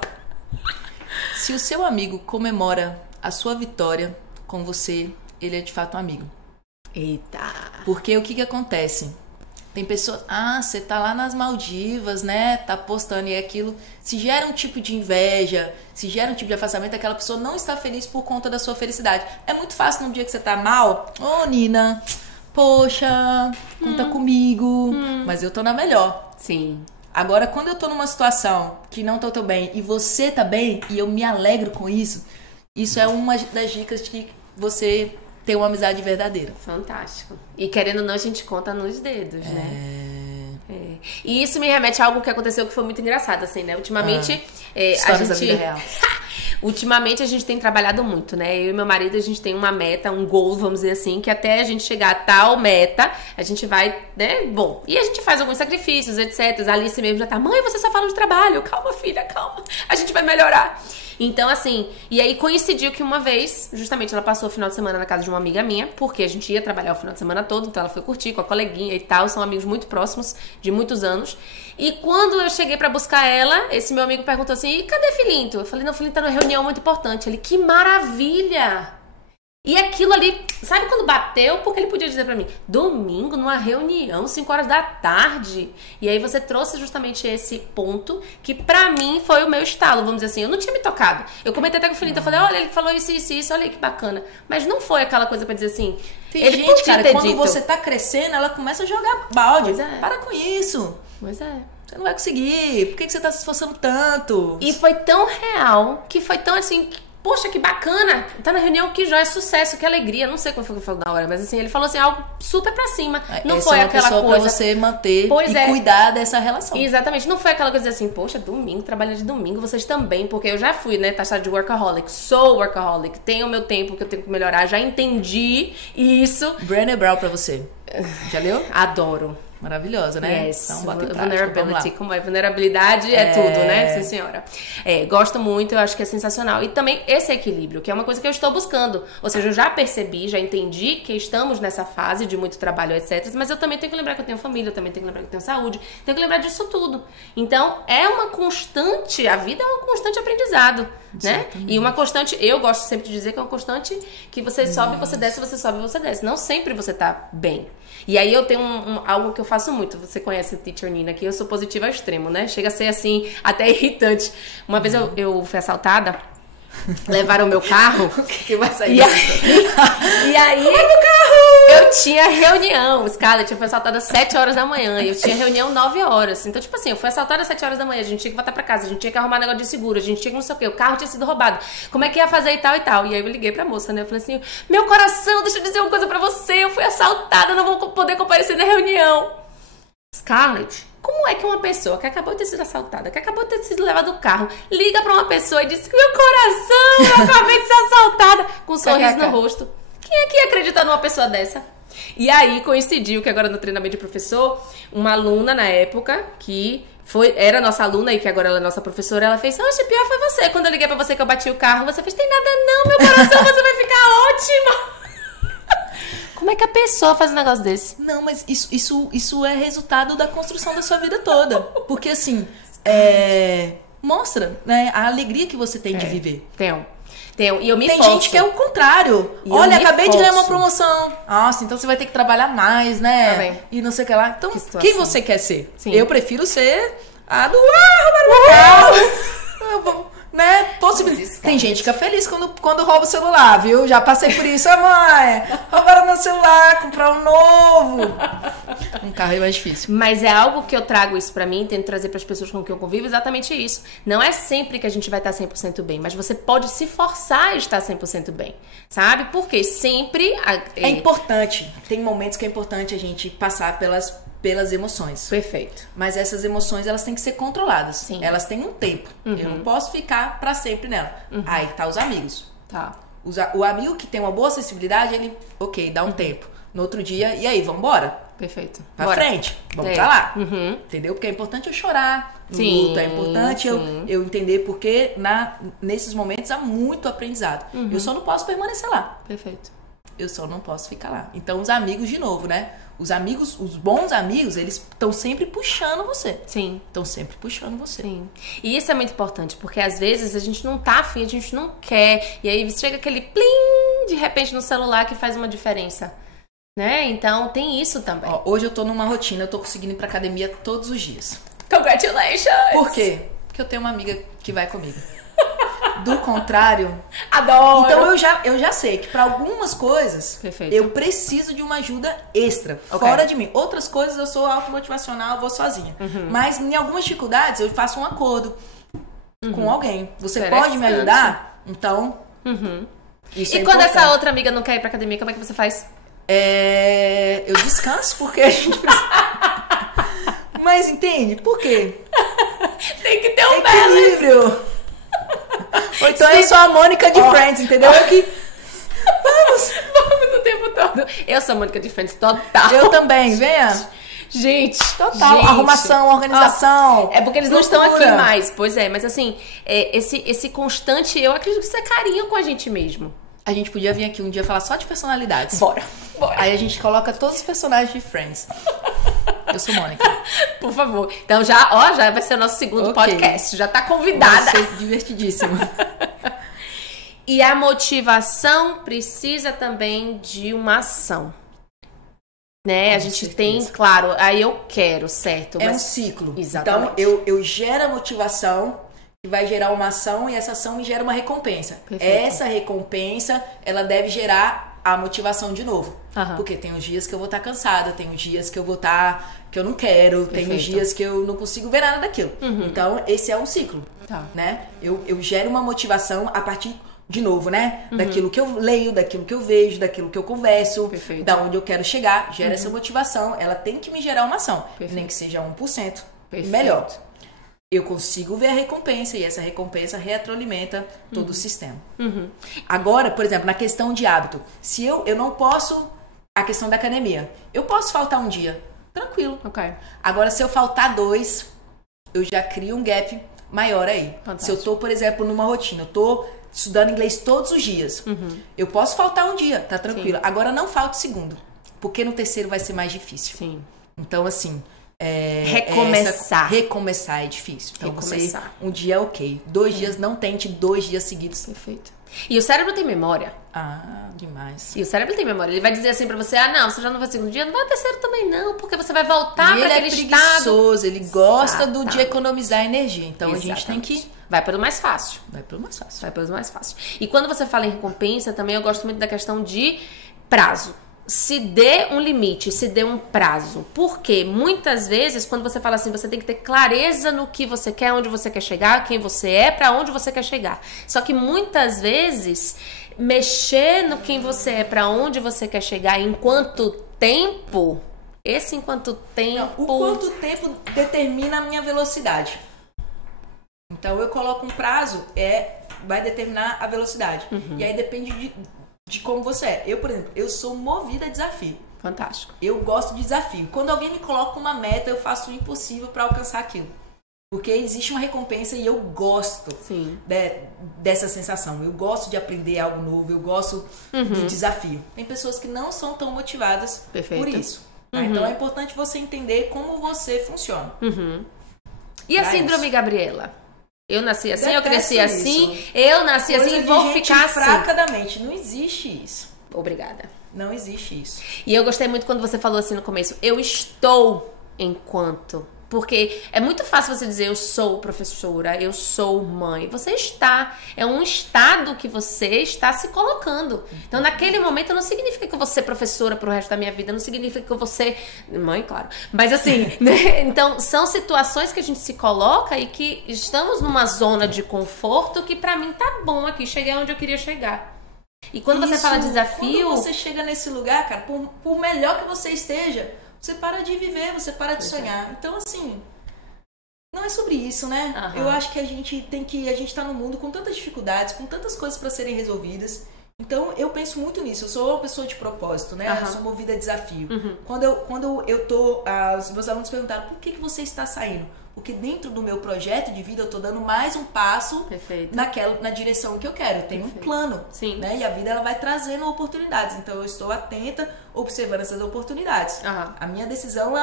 Se o seu amigo comemora a sua vitória com você, ele é de fato um amigo. Eita. Porque o que acontece? Tem pessoas, você tá lá nas Maldivas, né? Tá postando e aquilo. Se gera um tipo de inveja, se gera um tipo de afastamento, aquela pessoa não está feliz por conta da sua felicidade. É muito fácil num dia que você tá mal. Nina, poxa, conta comigo. Mas eu tô na melhor. Sim. Agora, quando eu tô numa situação que não tô tão bem e você tá bem e eu me alegro com isso, isso é uma das dicas de que você tem uma amizade verdadeira. Fantástico. E querendo ou não, a gente conta nos dedos, né? E isso me remete a algo que aconteceu que foi muito engraçado, assim, né? Ultimamente, Histórias da vida real. Ultimamente a gente tem trabalhado muito, né? Eu e meu marido, a gente tem uma meta, um goal, vamos dizer assim, que até a gente chegar a tal meta, a gente vai, né? Bom, e a gente faz alguns sacrifícios, etc. A Alice mesmo já tá, mãe, você só fala de trabalho. Calma, filha, calma. A gente vai melhorar. Então, assim, e aí coincidiu que uma vez, justamente ela passou o final de semana na casa de uma amiga minha, porque a gente ia trabalhar o final de semana todo, então ela foi curtir com a coleguinha e tal, são amigos muito próximos, de muitos anos. E quando eu cheguei pra buscar ela, esse meu amigo perguntou assim, e cadê Filinto? Eu falei, não, Filinto tá numa reunião muito importante. Ele, que maravilha! E aquilo ali, sabe quando bateu? Porque ele podia dizer pra mim, domingo, numa reunião, 5 horas da tarde. E aí você trouxe justamente esse ponto, que pra mim foi o meu estalo, vamos dizer assim. Eu não tinha me tocado. Eu comentei até com o Filinto, eu falei, olha, ele falou isso, olha aí que bacana. Mas não foi aquela coisa pra dizer assim... Tem ele gente, cara, ter quando dito. você tá crescendo, ela começa a jogar balde. Pois é. Para com isso. Pois é. Você não vai conseguir. Por que você tá se esforçando tanto? E foi tão real, que foi tão assim... Poxa, que bacana, tá na reunião, que joia, sucesso, que alegria. Não sei como foi que falou na hora, mas assim, ele falou assim, algo super pra cima. Não Essa foi é uma aquela pessoa coisa... pra você manter Pois e é. cuidar dessa relação. Exatamente, não foi aquela coisa assim, poxa, domingo, trabalho de domingo, vocês também, porque eu já fui, né, taxada de workaholic, sou workaholic, tenho o meu tempo que eu tenho que melhorar, já entendi isso. Brené Brown pra você. Já leu? Adoro. Maravilhosa, né? Yes. Então, bota em prática. Vamos lá. Vulnerability, como é? Vulnerabilidade é tudo, né? Sim, senhora. Gosto muito, eu acho que é sensacional. E também esse equilíbrio, que é uma coisa que eu estou buscando. Ou seja, eu já percebi, já entendi que estamos nessa fase de muito trabalho, etc. Mas eu também tenho que lembrar que eu tenho família, eu também tenho que lembrar que eu tenho saúde, tenho que lembrar disso tudo. Então, é uma constante, a vida é um constante aprendizado, né? E uma constante, eu gosto sempre de dizer que é uma constante que você sobe, você desce, você sobe, você desce. Não sempre você tá bem. E aí eu tenho algo que eu faço muito. Você conhece a Teacher Nina aqui, eu sou positiva ao extremo, né? Chega a ser assim, até irritante. Uma vez eu fui assaltada, levaram o meu carro. O que vai sair? E aí eu tinha reunião, Scarlett, eu fui assaltada às 7 horas da manhã e eu tinha reunião 9 horas. Então, tipo assim, eu fui assaltada às 7 horas da manhã, a gente tinha que voltar pra casa, a gente tinha que arrumar negócio de seguro, a gente tinha que não sei o quê, o carro tinha sido roubado. Como é que ia fazer e tal e tal? E aí eu liguei pra moça, né? Eu falei assim, meu coração, deixa eu dizer uma coisa pra você, eu fui assaltada, eu não vou poder comparecer na reunião. Scarlett, como é que uma pessoa que acabou de ter sido assaltada, que acabou de ter sido levada do carro, liga pra uma pessoa e diz que meu coração, eu acabei de ser assaltada, com um sorriso no rosto? Quem é que ia acreditar numa pessoa dessa? E aí coincidiu que agora no treinamento de professor, uma aluna na época que era nossa aluna e que agora ela é nossa professora, ela fez, oxe, pior foi você. Quando eu liguei pra você que eu bati o carro, você fez, tem nada não, meu coração, você vai ficar ótima. Como é que a pessoa faz um negócio desse? Não, mas isso é resultado da construção da sua vida toda. Porque assim, mostra, né, a alegria que você tem de viver. Tenho. E eu me Tem forço. gente que é o contrário. E olha, eu me acabei de ganhar uma forço. promoção. Nossa, então você vai ter que trabalhar mais, né? Tá bem. E não sei o que lá. Então, Que situação. quem você quer ser? Sim. Eu prefiro ser a do roubaram meu carro. Né? Tem gente que fica feliz quando rouba o celular, viu? Já passei por isso, mãe. Roubaram meu celular, comprar um novo. Um carro é mais difícil. Mas é algo que eu trago isso pra mim, tento trazer pras pessoas com quem eu convivo, exatamente isso. Não é sempre que a gente vai estar 100% bem, mas você pode se forçar a estar 100% bem, sabe? Porque sempre... É importante. Tem momentos que é importante a gente passar pelas emoções. Perfeito. Mas essas emoções, elas têm que ser controladas. Sim. Elas têm um tempo. Eu não posso ficar pra sempre nela. Aí tá os amigos. Tá. O amigo que tem uma boa sensibilidade, ele, ok, dá um tempo. No outro dia, e aí, vambora? Perfeito. Pra Bora. frente. Vamos pra lá. Entendeu? Porque é importante eu chorar no Sim, luto. É importante eu entender porque nesses momentos há muito aprendizado. Eu só não posso permanecer lá. Perfeito. Eu só não posso ficar lá. Então, os amigos, de novo, né? Os amigos, os bons amigos, eles estão sempre puxando você. Sim. Estão sempre puxando você. Sim. E isso é muito importante, porque às vezes a gente não tá afim, a gente não quer. E aí chega aquele plim de repente no celular que faz uma diferença. Né? Então tem isso também. Ó, hoje eu tô numa rotina, eu tô conseguindo ir pra academia todos os dias. Congratulations! Por quê? Porque eu tenho uma amiga que vai comigo. do contrário. Adoro! Então eu já sei que para algumas coisas Perfeito. eu preciso de uma ajuda extra, fora de mim. Outras coisas eu sou automotivacional, eu vou sozinha. Mas em algumas dificuldades eu faço um acordo com alguém. Você pode me ajudar? Então, isso é quando importante. essa outra amiga não quer ir pra academia, como é que você faz? Eu descanso porque a gente precisa... Mas entende? Por quê? Tem que ter um balance. Equilíbrio. Ou então eu sou a Mônica de Friends, entendeu? Vamos o tempo todo. Eu sou a Mônica de Friends total. Eu também, venha. Gente, Total. Arrumação, organização. É porque eles não estão aqui mais. Pois é, mas assim, esse constante, eu acredito que isso é carinho com a gente mesmo. A gente podia vir aqui um dia falar só de personalidades. Bora. Aí a gente coloca todos os personagens de Friends. Eu sou Mônica. Por favor. Então já vai ser o nosso segundo podcast. Já tá convidada. Vai ser divertidíssimo. E a motivação precisa também de uma ação. Né? Com a gente certeza. tem, claro, aí eu quero, certo? É mas... um ciclo. Exatamente. Então eu gero a motivação, que vai gerar uma ação, e essa ação me gera uma recompensa. Perfeito. Essa recompensa, ela deve gerar a motivação de novo. Porque tem os dias que eu vou estar cansada, tem os dias que eu vou estar... que eu não quero, tem os dias que eu não consigo ver nada daquilo. Então, esse é um ciclo. Né? Eu gero uma motivação a partir, de novo, né? Daquilo que eu leio, daquilo que eu vejo, daquilo que eu converso, da onde eu quero chegar. Gera essa motivação, ela tem que me gerar uma ação. Nem que seja 1%. Melhor. Eu consigo ver a recompensa, e essa recompensa retroalimenta todo o sistema. Agora, por exemplo, na questão de hábito, se eu não posso, a questão da academia, eu posso faltar um dia, tranquilo. Agora, se eu faltar 2, eu já crio um gap maior aí. Se eu tô, por exemplo, numa rotina, eu tô estudando inglês todos os dias, eu posso faltar um dia, tá tranquilo. Agora, não falte segundo, porque no terceiro vai ser mais difícil. Então, assim... recomeçar é difícil. Então você, um dia é ok. 2 dias, não tente 2 dias seguidos. Perfeito. E o cérebro tem memória. Demais. E o cérebro tem memória. Ele vai dizer assim pra você, não, você já não vai segundo dia, não vai terceiro também não, porque você vai voltar pra aquele preguiçoso, ele gosta de economizar energia. Então a gente tem que... Vai pelo mais fácil. Vai pelo mais fácil. E quando você fala em recompensa, também eu gosto muito da questão de prazo. Se dê um limite, se dê um prazo. Porque muitas vezes, quando você fala assim, você tem que ter clareza no que você quer, onde você quer chegar, quem você é, pra onde você quer chegar. Só que muitas vezes, mexer no quem você é, pra onde você quer chegar, em quanto tempo, enquanto tempo... O quanto tempo determina a minha velocidade. Então eu coloco um prazo, vai determinar a velocidade. E aí depende de como você é. Eu, por exemplo, eu sou movida a desafio. Fantástico. Eu gosto de desafio. Quando alguém me coloca uma meta, eu faço o impossível para alcançar aquilo. Porque existe uma recompensa e eu gosto dessa sensação. Eu gosto de aprender algo novo, eu gosto do desafio. Tem pessoas que não são tão motivadas por isso. Tá? Então é importante você entender como você funciona. E a síndrome Gabriela? Eu nasci assim, eu cresci Detesto assim, isso. eu nasci assim e vou ficar fraca assim. da mente. Não existe isso. Obrigada. Não existe isso. E eu gostei muito quando você falou assim no começo, eu estou enquanto. Porque é muito fácil você dizer eu sou professora, eu sou mãe. Você está. É um estado que você está se colocando. Então, naquele momento, não significa que eu vou ser professora pro resto da minha vida. Não significa que eu vou ser mãe, claro. Mas assim, né? Então, são situações que a gente se coloca e que estamos numa zona de conforto que pra mim tá bom aqui. Cheguei onde eu queria chegar. E quando você fala de desafio... Quando você chega nesse lugar, cara, por melhor que você esteja... Você para de viver, você para de sonhar. Então, assim, não é sobre isso, né? Eu acho que a gente tá no mundo com tantas dificuldades, com tantas coisas para serem resolvidas. Então, eu penso muito nisso. Eu sou uma pessoa de propósito, né? Eu sou movida a desafio. Quando eu tô... os meus alunos perguntaram, por que você está saindo? Porque dentro do meu projeto de vida eu tô dando mais um passo na direção que eu quero. Eu tenho um plano, né? E a vida ela vai trazendo oportunidades. Então eu estou atenta, observando essas oportunidades. A minha decisão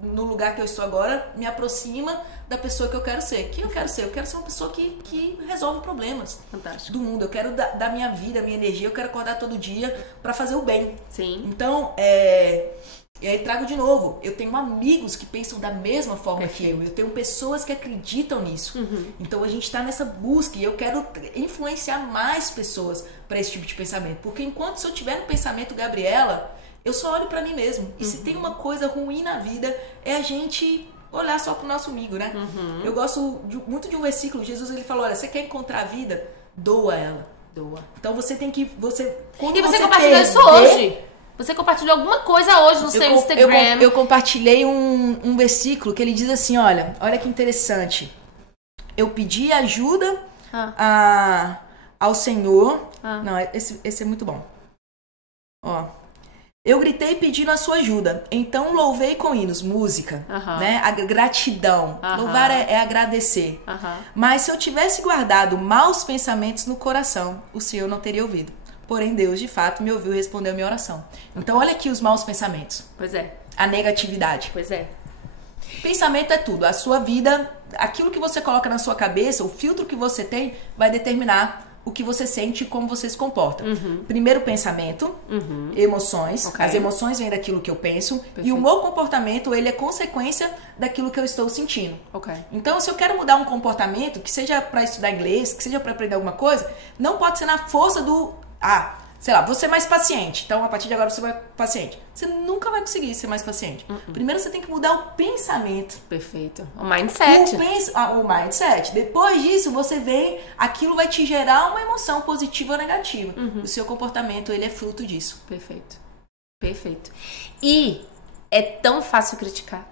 no lugar que eu estou agora me aproxima da pessoa que eu quero ser. Quem eu quero ser? Eu quero ser uma pessoa que resolve problemas do mundo. Eu quero dar minha vida, minha energia, eu quero acordar todo dia para fazer o bem. Então, E aí trago de novo, eu tenho amigos que pensam da mesma forma que eu tenho pessoas que acreditam nisso. Então a gente tá nessa busca e eu quero influenciar mais pessoas para esse tipo de pensamento. Porque enquanto se eu tiver no pensamento Gabriela, eu só olho para mim mesmo. E se tem uma coisa ruim na vida, é a gente olhar só pro nosso umbigo, né? Eu gosto muito de um versículo, Jesus ele falou, olha, você quer encontrar a vida? Doa ela. Doa. Então você tem que... E você compartilhou isso hoje. Você compartilhou alguma coisa hoje no seu Instagram. Eu compartilhei um versículo que ele diz assim, olha que interessante. Eu pedi ajuda ao Senhor. Não, esse é muito bom. Ó. Eu gritei pedindo a sua ajuda. Então louvei com hinos, música, né? A gratidão. Louvar é agradecer. Mas se eu tivesse guardado maus pensamentos no coração, o Senhor não teria ouvido. Porém, Deus, de fato, me ouviu e respondeu a minha oração. Então, olha aqui os maus pensamentos. Pois é. A negatividade. Pois é. Pensamento é tudo. A sua vida, aquilo que você coloca na sua cabeça, o filtro que você tem, vai determinar o que você sente e como você se comporta. Primeiro, pensamento, emoções. As emoções vêm daquilo que eu penso. Perfeito. E o meu comportamento, ele é consequência daquilo que eu estou sentindo. Então, se eu quero mudar um comportamento, que seja para estudar inglês, que seja para aprender alguma coisa, não pode ser na força do... sei lá, vou ser mais paciente. Então, a partir de agora, você vai paciente. Você nunca vai conseguir ser mais paciente. Primeiro, você tem que mudar o pensamento. Perfeito. O mindset. O mindset. Depois disso, você vem... Aquilo vai te gerar uma emoção positiva ou negativa. O seu comportamento, ele é fruto disso. Perfeito. Perfeito. E é tão fácil criticar.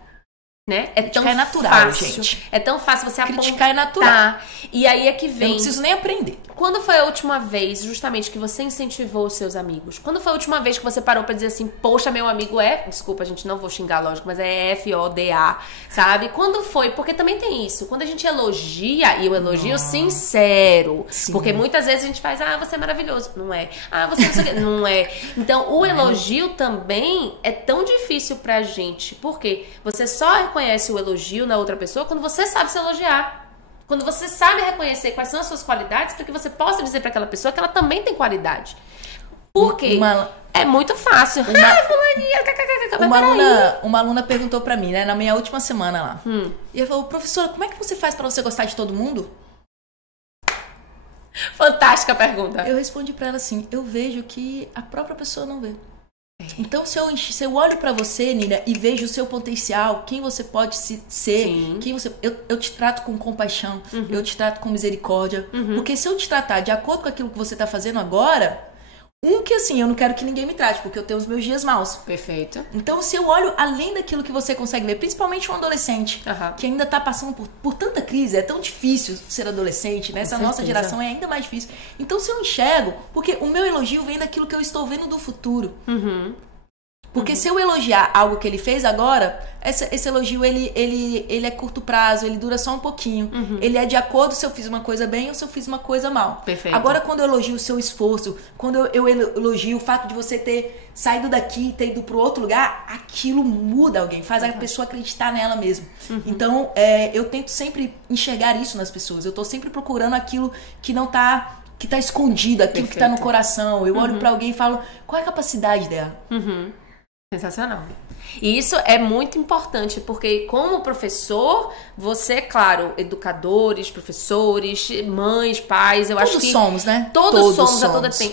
Né? Criticar é natural, gente. É tão fácil você apontar. Criticar é natural. E aí é que vem... Eu não preciso nem aprender. Quando foi a última vez, justamente, que você incentivou os seus amigos? Quando foi a última vez que você parou pra dizer assim, poxa, meu amigo é... Desculpa, gente, não vou xingar, lógico, mas é F-O-D-A, sabe? Quando foi? Porque também tem isso. Quando a gente elogia, e o elogio sincero, porque muitas vezes a gente faz, você é maravilhoso. Não é. Você não sei o quê. Não é. Então, o elogio também é tão difícil pra gente. Por quê? Você só reconhece o elogio na outra pessoa quando você sabe se elogiar. Quando você sabe reconhecer quais são as suas qualidades, para que você possa dizer para aquela pessoa que ela também tem qualidade. Porque é muito fácil. Fulaninha. Uma aluna perguntou para mim, né, na minha última semana lá. E ela falou, professora, como é que você faz para você gostar de todo mundo? Fantástica pergunta. Eu respondi para ela assim, eu vejo que a própria pessoa não vê. Então, se eu olho pra você, Nina, e vejo o seu potencial, quem você pode ser, eu te trato com compaixão, eu te trato com misericórdia. Porque se eu te tratar de acordo com aquilo que você tá fazendo agora, que assim, eu não quero que ninguém me trate, porque eu tenho os meus dias maus. Perfeito. Então, se eu olho além daquilo que você consegue ver, principalmente um adolescente, que ainda tá passando por tanta crise, é tão difícil ser adolescente, né? Essa nossa geração é ainda mais difícil. Então, se eu enxergo, porque o meu elogio vem daquilo que eu estou vendo do futuro. Porque se eu elogiar algo que ele fez agora, esse elogio, ele é curto prazo, ele dura só um pouquinho. Ele é de acordo se eu fiz uma coisa bem ou se eu fiz uma coisa mal. Perfeito. Agora, quando eu elogio o seu esforço, quando eu elogio o fato de você ter saído daqui e ter ido pro outro lugar, aquilo muda alguém, faz a pessoa acreditar nela mesmo. Então, eu tento sempre enxergar isso nas pessoas. Eu tô sempre procurando aquilo que não tá... que tá escondido, aquilo que tá no coração. Eu olho pra alguém e falo, qual é a capacidade dela? Sensacional. E isso é muito importante, porque como professor, você, claro, educadores, professores, mães, pais, eu acho que... Todos somos, né? Todos somos.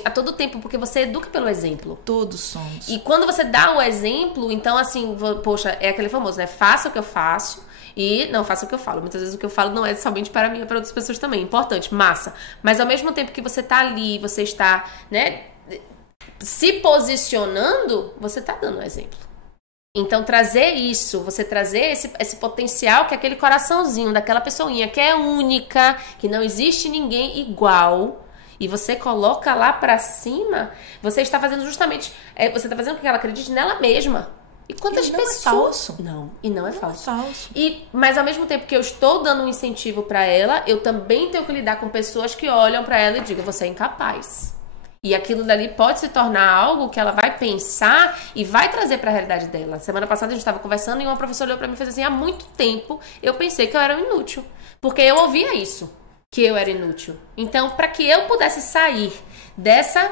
A todo tempo, porque você educa pelo exemplo. Todos somos. E quando você dá o exemplo, então assim, poxa, é aquele famoso, né? Faça o que eu faço e não faça o que eu falo. Muitas vezes o que eu falo não é somente para mim, é para outras pessoas também. Importante, massa. Mas ao mesmo tempo que você tá ali, você está, né... se posicionando, você tá dando um exemplo. Então, trazer isso, você trazer esse potencial, que é aquele coraçãozinho daquela pessoinha que é única, que não existe ninguém igual, e você coloca lá pra cima, você está fazendo justamente, você está fazendo com que ela acredite nela mesma. E quantas pessoas... Não é falso. Não, e não é falso. Não é falso. Mas ao mesmo tempo que eu estou dando um incentivo pra ela, eu também tenho que lidar com pessoas que olham pra ela e digam, você é incapaz. E aquilo dali pode se tornar algo que ela vai pensar e vai trazer para a realidade dela. Semana passada a gente estava conversando e uma professora olhou para mim e fez assim, há muito tempo eu pensei que eu era um inútil. Porque eu ouvia isso, que eu era inútil. Então, para que eu pudesse sair dessa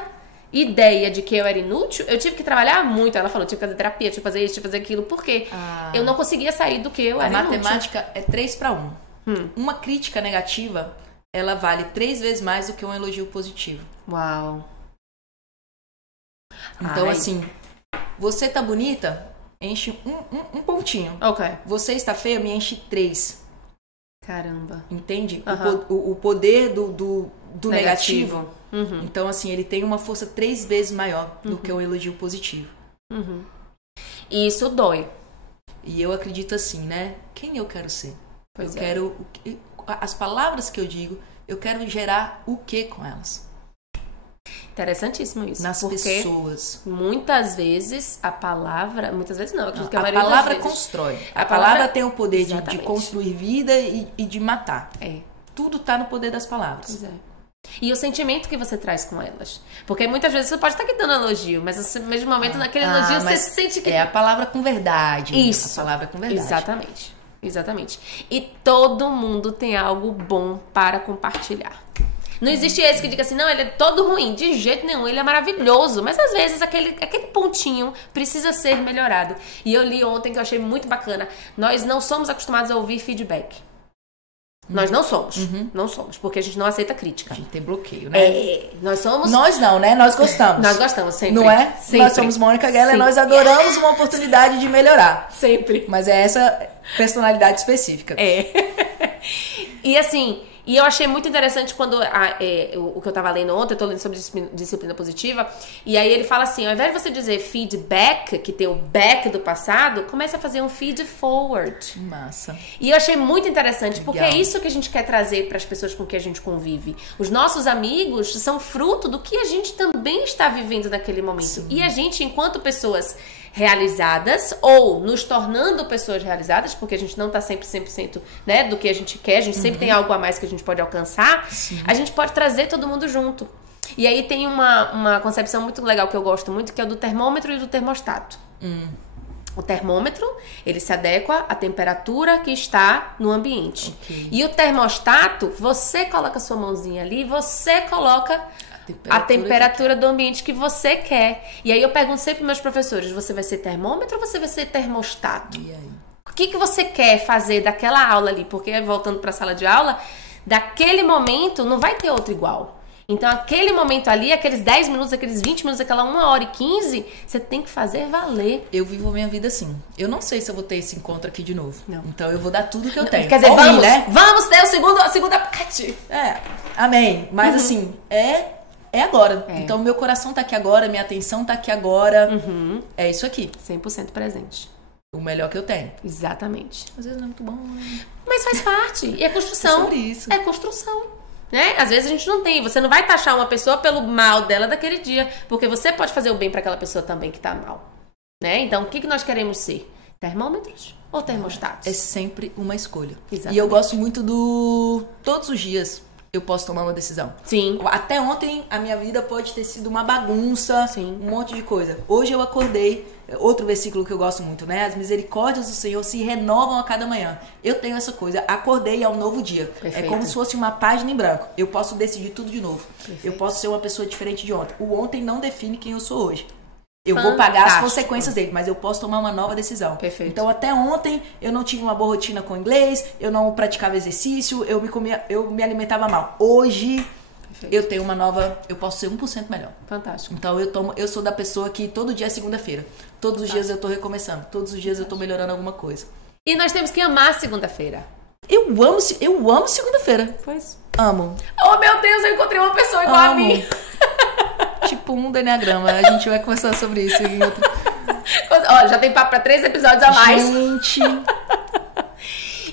ideia de que eu era inútil, eu tive que trabalhar muito. Ela falou, tive que fazer terapia, tive que fazer isso, tive que fazer aquilo, porque eu não conseguia sair do que eu era inútil. A matemática é 3-1. Uma crítica negativa, ela vale 3 vezes mais do que um elogio positivo. Uau. Então, assim, você tá bonita, enche um pontinho. Ok. Você está feia, me enche 3. Caramba. Entende? O poder do negativo. Então, assim, ele tem uma força 3 vezes maior do que um elogio positivo. E isso dói. E eu acredito assim, né? Quem eu quero ser? Pois eu quero... As palavras que eu digo, eu quero gerar o que com elas? Interessantíssimo isso. Nas pessoas. Muitas vezes a palavra... Muitas vezes não. Acredito que a palavra vezes, constrói. A palavra tem o poder de construir vida e de matar. Tudo tá no poder das palavras. Pois é. E o sentimento que você traz com elas. Porque muitas vezes você pode estar aqui dando elogio, mas no mesmo momento, naquele elogio, você sente que... É a palavra com verdade. Isso. A palavra com verdade. Exatamente. E todo mundo tem algo bom para compartilhar. Não existe esse que diga assim, não, ele é todo ruim. De jeito nenhum, ele é maravilhoso. Mas às vezes aquele pontinho precisa ser melhorado. E eu li ontem que eu achei muito bacana. Nós não somos acostumados a ouvir feedback. Nós não somos. Não somos, porque a gente não aceita crítica. A gente tem bloqueio, né? Nós somos... Nós não, né? Nós gostamos. Nós gostamos, sempre. Não é? Sempre. Nós somos Mônica Geller e nós adoramos uma oportunidade de melhorar. Sempre. Mas é essa personalidade específica. E assim... E eu achei muito interessante quando o que eu tava lendo ontem, eu tô lendo sobre disciplina positiva, e aí ele fala assim, ao invés de você dizer feedback, que tem o back do passado, comece a fazer um feed forward. Massa. E eu achei muito interessante, Legal. porque é isso que a gente quer trazer para as pessoas com que a gente convive. Os nossos amigos são fruto do que a gente também está vivendo naquele momento. Sim. E a gente, enquanto pessoas realizadas ou nos tornando pessoas realizadas, porque a gente não tá sempre 100%, né, do que a gente quer, a gente sempre tem algo a mais que a gente pode alcançar. Sim. A gente pode trazer todo mundo junto. E aí tem uma concepção muito legal que eu gosto muito, que é o do termômetro e do termostato. O termômetro, ele se adequa à temperatura que está no ambiente. Okay. E o termostato, você coloca a sua mãozinha ali, você coloca a temperatura do ambiente que você quer. E aí eu pergunto sempre para meus professores, você vai ser termômetro ou você vai ser termostato? E aí? O que você quer fazer daquela aula ali? Porque, voltando para a sala de aula, daquele momento não vai ter outro igual. Então, aquele momento ali, aqueles 10 minutos, aqueles 20 minutos, aquela 1h15, você tem que fazer valer. Eu vivo a minha vida assim. Eu não sei se eu vou ter esse encontro aqui de novo. Não. Então, eu vou dar tudo que eu tenho. Quer dizer, vamos, né? Vamos ter a segunda parte. Amém. Mas, assim, é agora. Então, meu coração tá aqui agora, minha atenção tá aqui agora. É isso aqui. 100% presente. O melhor que eu tenho. Exatamente. Às vezes não é muito bom, né? Mas faz parte. E é construção. É sobre isso. É construção. Né? Às vezes a gente não tem. Você não vai taxar uma pessoa pelo mal dela daquele dia. Porque você pode fazer o bem para aquela pessoa também que tá mal. Né? Então, o que nós queremos ser? Termômetros ou termostatos? É sempre uma escolha. Exatamente. E eu gosto muito do... Todos os dias eu posso tomar uma decisão. Sim. Até ontem a minha vida pode ter sido uma bagunça. Sim. Um monte de coisa. Hoje eu acordei... Outro versículo que eu gosto muito, né? As misericórdias do Senhor se renovam a cada manhã. Eu tenho essa coisa. Acordei, é um novo dia. Perfeito. É como se fosse uma página em branco. Eu posso decidir tudo de novo. Perfeito. Eu posso ser uma pessoa diferente de ontem. O ontem não define quem eu sou hoje. Eu vou pagar as consequências dele, mas eu posso tomar uma nova decisão. Perfeito. Então, até ontem, eu não tive uma boa rotina com inglês, eu não praticava exercício, eu me alimentava mal. Hoje... Perfeito. Eu tenho uma nova... Eu posso ser 1% melhor. Fantástico. Então, eu sou da pessoa que todo dia é segunda-feira. Todos os dias eu tô recomeçando. Todos os dias eu tô melhorando alguma coisa. E nós temos que amar segunda-feira. Eu amo segunda-feira. Pois. Amo. Oh, meu Deus, eu encontrei uma pessoa igual a mim. Tipo do Enneagrama. A gente vai conversar sobre isso em outro... Ó, já tem papo pra 3 episódios a mais. Gente...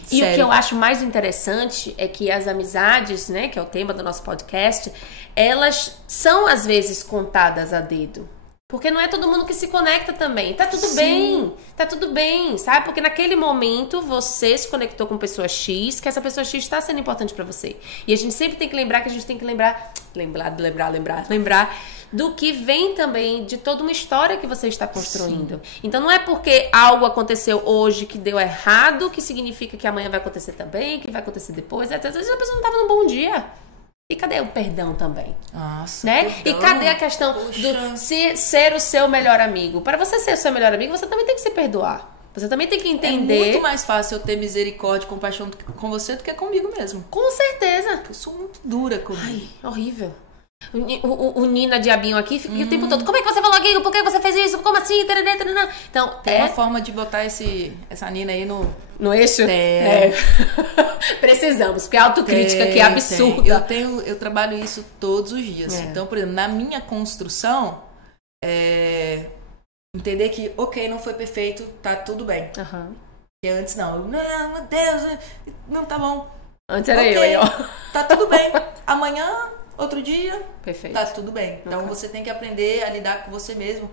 E Sério? O que eu acho mais interessante é que as amizades, né, que é o tema do nosso podcast, elas são às vezes contadas a dedo. Porque não é todo mundo que se conecta também. Tá tudo bem, sabe? Porque naquele momento você se conectou com pessoa X, que essa pessoa X está sendo importante pra você. E a gente sempre tem que lembrar que a gente tem que lembrar do que vem também de toda uma história que você está construindo. Sim. Então não é porque algo aconteceu hoje que deu errado que significa que amanhã vai acontecer também, que vai acontecer depois. Às vezes a pessoa não estava num bom dia. E cadê o perdão também? Nossa, né? perdão. E cadê a questão do ser o seu melhor amigo? Para você ser o seu melhor amigo, você também tem que se perdoar. Você também tem que entender. É muito mais fácil eu ter misericórdia e compaixão com você do que comigo mesmo. Com certeza. Eu sou muito dura comigo. Ai, horrível. O Nina Diabinho aqui fica o tempo todo. Como é que você falou aquilo? Por que você fez isso? Como assim? Então, tem uma forma de botar essa Nina aí no eixo? Precisamos, porque a autocrítica aqui é absurda. Eu trabalho isso todos os dias. Então, por exemplo, na minha construção, entender que, ok, não foi perfeito, tá tudo bem. Porque antes não, meu Deus, não tá bom. Antes era eu aí, ó. Tá tudo bem. Amanhã, outro dia, perfeito. Tá tudo bem. Então você tem que aprender a lidar com você mesmo.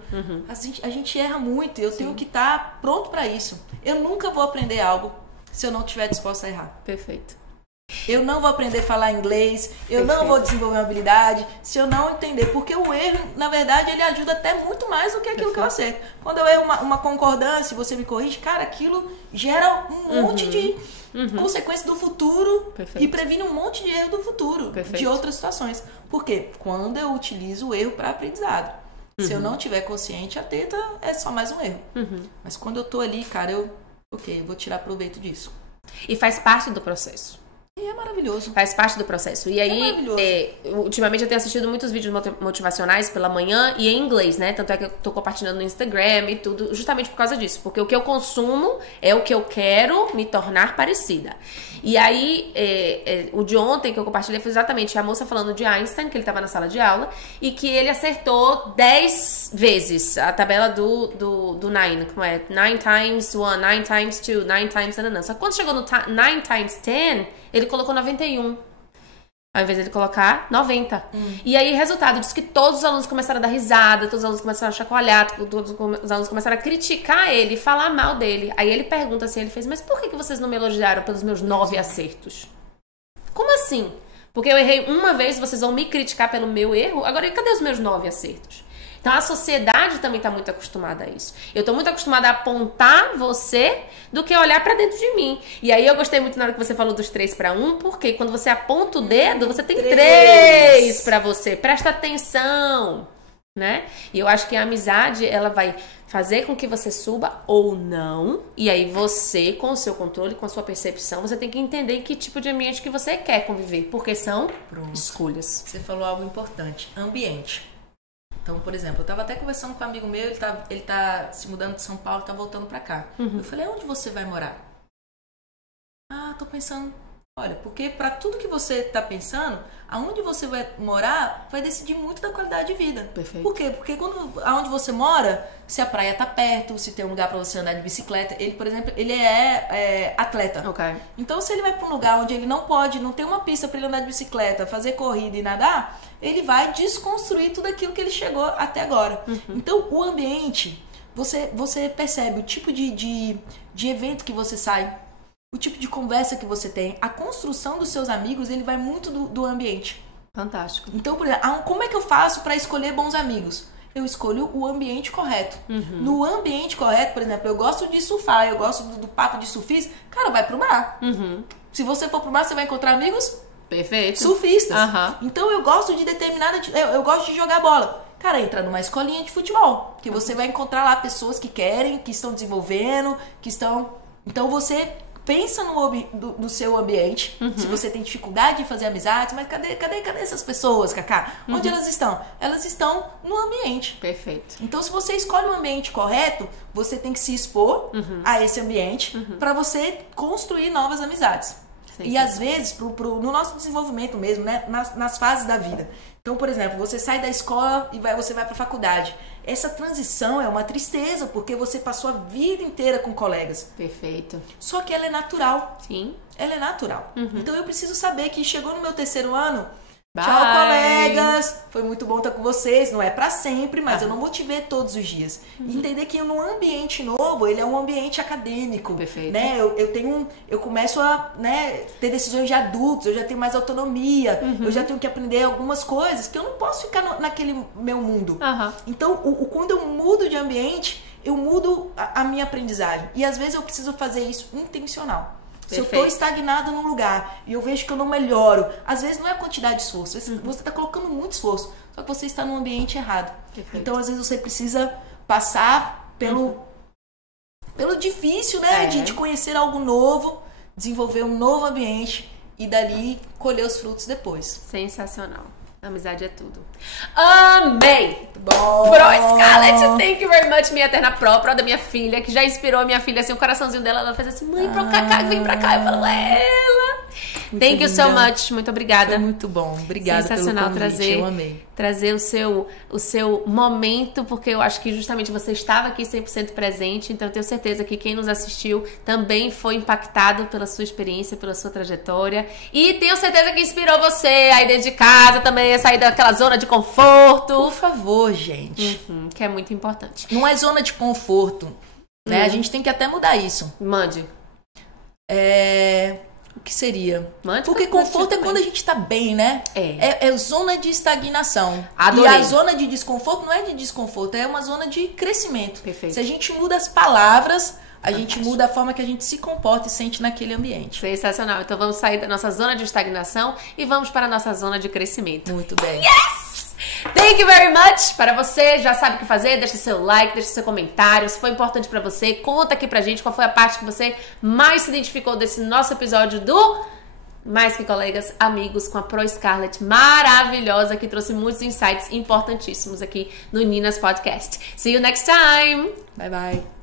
A gente erra muito, eu tenho que estar pronto pra isso. Eu nunca vou aprender algo se eu não estiver disposta a errar. Perfeito. Eu não vou aprender a falar inglês, eu não vou desenvolver uma habilidade se eu não entender. Porque o erro, na verdade, ele ajuda até muito mais do que aquilo que eu acerto. Quando eu erro uma concordância e você me corrige, cara, aquilo gera um monte de consequências do futuro e previne um monte de erro do futuro, de outras situações. Por quê? Quando eu utilizo o erro para aprendizado. Se eu não tiver consciente, a teta é só mais um erro. Mas quando eu tô ali, cara, eu vou tirar proveito disso. E faz parte do processo. E é maravilhoso. Faz parte do processo. E aí, ultimamente eu tenho assistido muitos vídeos motivacionais pela manhã e em inglês, né? Tanto é que eu tô compartilhando no Instagram e tudo, justamente por causa disso. Porque o que eu consumo é o que eu quero me tornar parecida. E aí, o de ontem que eu compartilhei foi exatamente a moça falando de Einstein, que ele tava na sala de aula, e que ele acertou 10 vezes a tabela do 9, como é? 9 times 1, 9 times 2, 9 times... Só que quando chegou no 9 times 10... ele colocou 91, ao invés de ele colocar 90. E aí, resultado disso que todos os alunos começaram a dar risada, todos os alunos começaram a chacoalhar, todos os alunos começaram a criticar ele, falar mal dele. Aí ele pergunta assim, ele fez, mas por que vocês não me elogiaram pelos meus 9 acertos? Como assim? Porque eu errei uma vez, vocês vão me criticar pelo meu erro? Agora, cadê os meus 9 acertos? Então, a sociedade também está muito acostumada a isso. Eu estou muito acostumada a apontar você do que olhar para dentro de mim. E aí, eu gostei muito na hora que você falou dos 3 para 1, porque quando você aponta o dedo, você tem 3 para você. Presta atenção, né? E eu acho que a amizade, ela vai fazer com que você suba ou não. E aí, você, com o seu controle, com a sua percepção, você tem que entender que tipo de ambiente que você quer conviver. Porque são escolhas. Você falou algo importante. Ambiente. Então, por exemplo, eu tava até conversando com um amigo meu, ele tá se mudando de São Paulo, tá voltando pra cá. Eu falei, onde você vai morar? Ah, tô pensando, olha, porque pra tudo que você tá pensando, aonde você vai morar vai decidir muito da qualidade de vida. Perfeito. Por quê? Porque aonde você mora, se a praia tá perto, se tem um lugar pra você andar de bicicleta, ele, por exemplo, ele é atleta. Okay. Então, se ele vai pra um lugar onde ele não pode, não tem uma pista pra ele andar de bicicleta, fazer corrida e nadar, ele vai desconstruir tudo aquilo que ele chegou até agora. Então, o ambiente, você percebe o tipo de evento que você sai, o tipo de conversa que você tem, a construção dos seus amigos, ele vai muito do ambiente. Fantástico. Então, por exemplo, como é que eu faço para escolher bons amigos? Eu escolho o ambiente correto. No ambiente correto, por exemplo, eu gosto de surfar, eu gosto do papo de surfista, cara, vai pro mar. Se você for pro mar, você vai encontrar amigos surfistas. Então, eu gosto de eu gosto de jogar bola. Cara, entra numa escolinha de futebol, que você vai encontrar lá pessoas que querem, que estão desenvolvendo, que estão... Então, você pensa no seu ambiente, se você tem dificuldade de fazer amizades, mas cadê essas pessoas, Cacá? Onde elas estão? Elas estão no ambiente. Perfeito. Então, se você escolhe um ambiente correto, você tem que se expor a esse ambiente para você construir novas amizades. E às vezes, no nosso desenvolvimento mesmo, né? Nas fases da vida. Então, por exemplo, você sai da escola e você vai para a faculdade. Essa transição é uma tristeza, porque você passou a vida inteira com colegas. Perfeito. Só que ela é natural. Sim. Ela é natural. Então, eu preciso saber que chegou no meu 3º ano... Bye. Tchau, colegas! Foi muito bom estar com vocês. Não é pra sempre, mas eu não vou te ver todos os dias. E entender que num ambiente novo, ele é um ambiente acadêmico. Perfeito. Né? Eu começo a, né, ter decisões de adultos, eu já tenho mais autonomia, eu já tenho que aprender algumas coisas que eu não posso ficar naquele meu mundo. Então, quando eu mudo de ambiente, eu mudo a minha aprendizagem. E às vezes eu preciso fazer isso intencional. Se eu tô estagnada num lugar e eu vejo que eu não melhoro, às vezes não é a quantidade de esforço, você tá colocando muito esforço, só que você está num ambiente errado. Perfeito. Então, às vezes, você precisa passar pelo difícil, né? De conhecer algo novo, desenvolver um novo ambiente e dali colher os frutos depois. Sensacional. Amizade é tudo. Amei! Bom. Pro Scarlett, thank you very much, minha eterna pró da minha filha, que já inspirou a minha filha, assim, o coraçãozinho dela, ela fez assim, mãe, vem pra cá, eu falo, ela. Thank you so much, muito obrigada. Foi muito bom, obrigada pelo convite, eu amei. Trazer o seu momento, porque eu acho que justamente você estava aqui 100% presente, então eu tenho certeza que quem nos assistiu também foi impactado pela sua experiência, pela sua trajetória, e tenho certeza que inspirou você aí dentro de casa também a sair daquela zona de conforto. Por favor, gente. Que é muito importante. Não é zona de conforto, né? A gente tem que até mudar isso. Mande. O que seria? Mande. Porque conforto é quando a gente tá bem, né? É zona de estagnação. Adorei. E a zona de desconforto não é de desconforto, é uma zona de crescimento. Perfeito. Se a gente muda as palavras, a gente muda a forma que a gente se comporta e sente naquele ambiente. Sensacional. Então vamos sair da nossa zona de estagnação e vamos para a nossa zona de crescimento. Muito bem. Yes! Thank you very much. Para você, já sabe o que fazer, deixa seu like, deixa seu comentário. Se foi importante para você, conta aqui pra gente qual foi a parte que você mais se identificou desse nosso episódio do Mais Que Colegas, Amigos com a Pro Scarlett, maravilhosa, que trouxe muitos insights importantíssimos aqui no Ninas Podcast. See you next time. Bye, bye.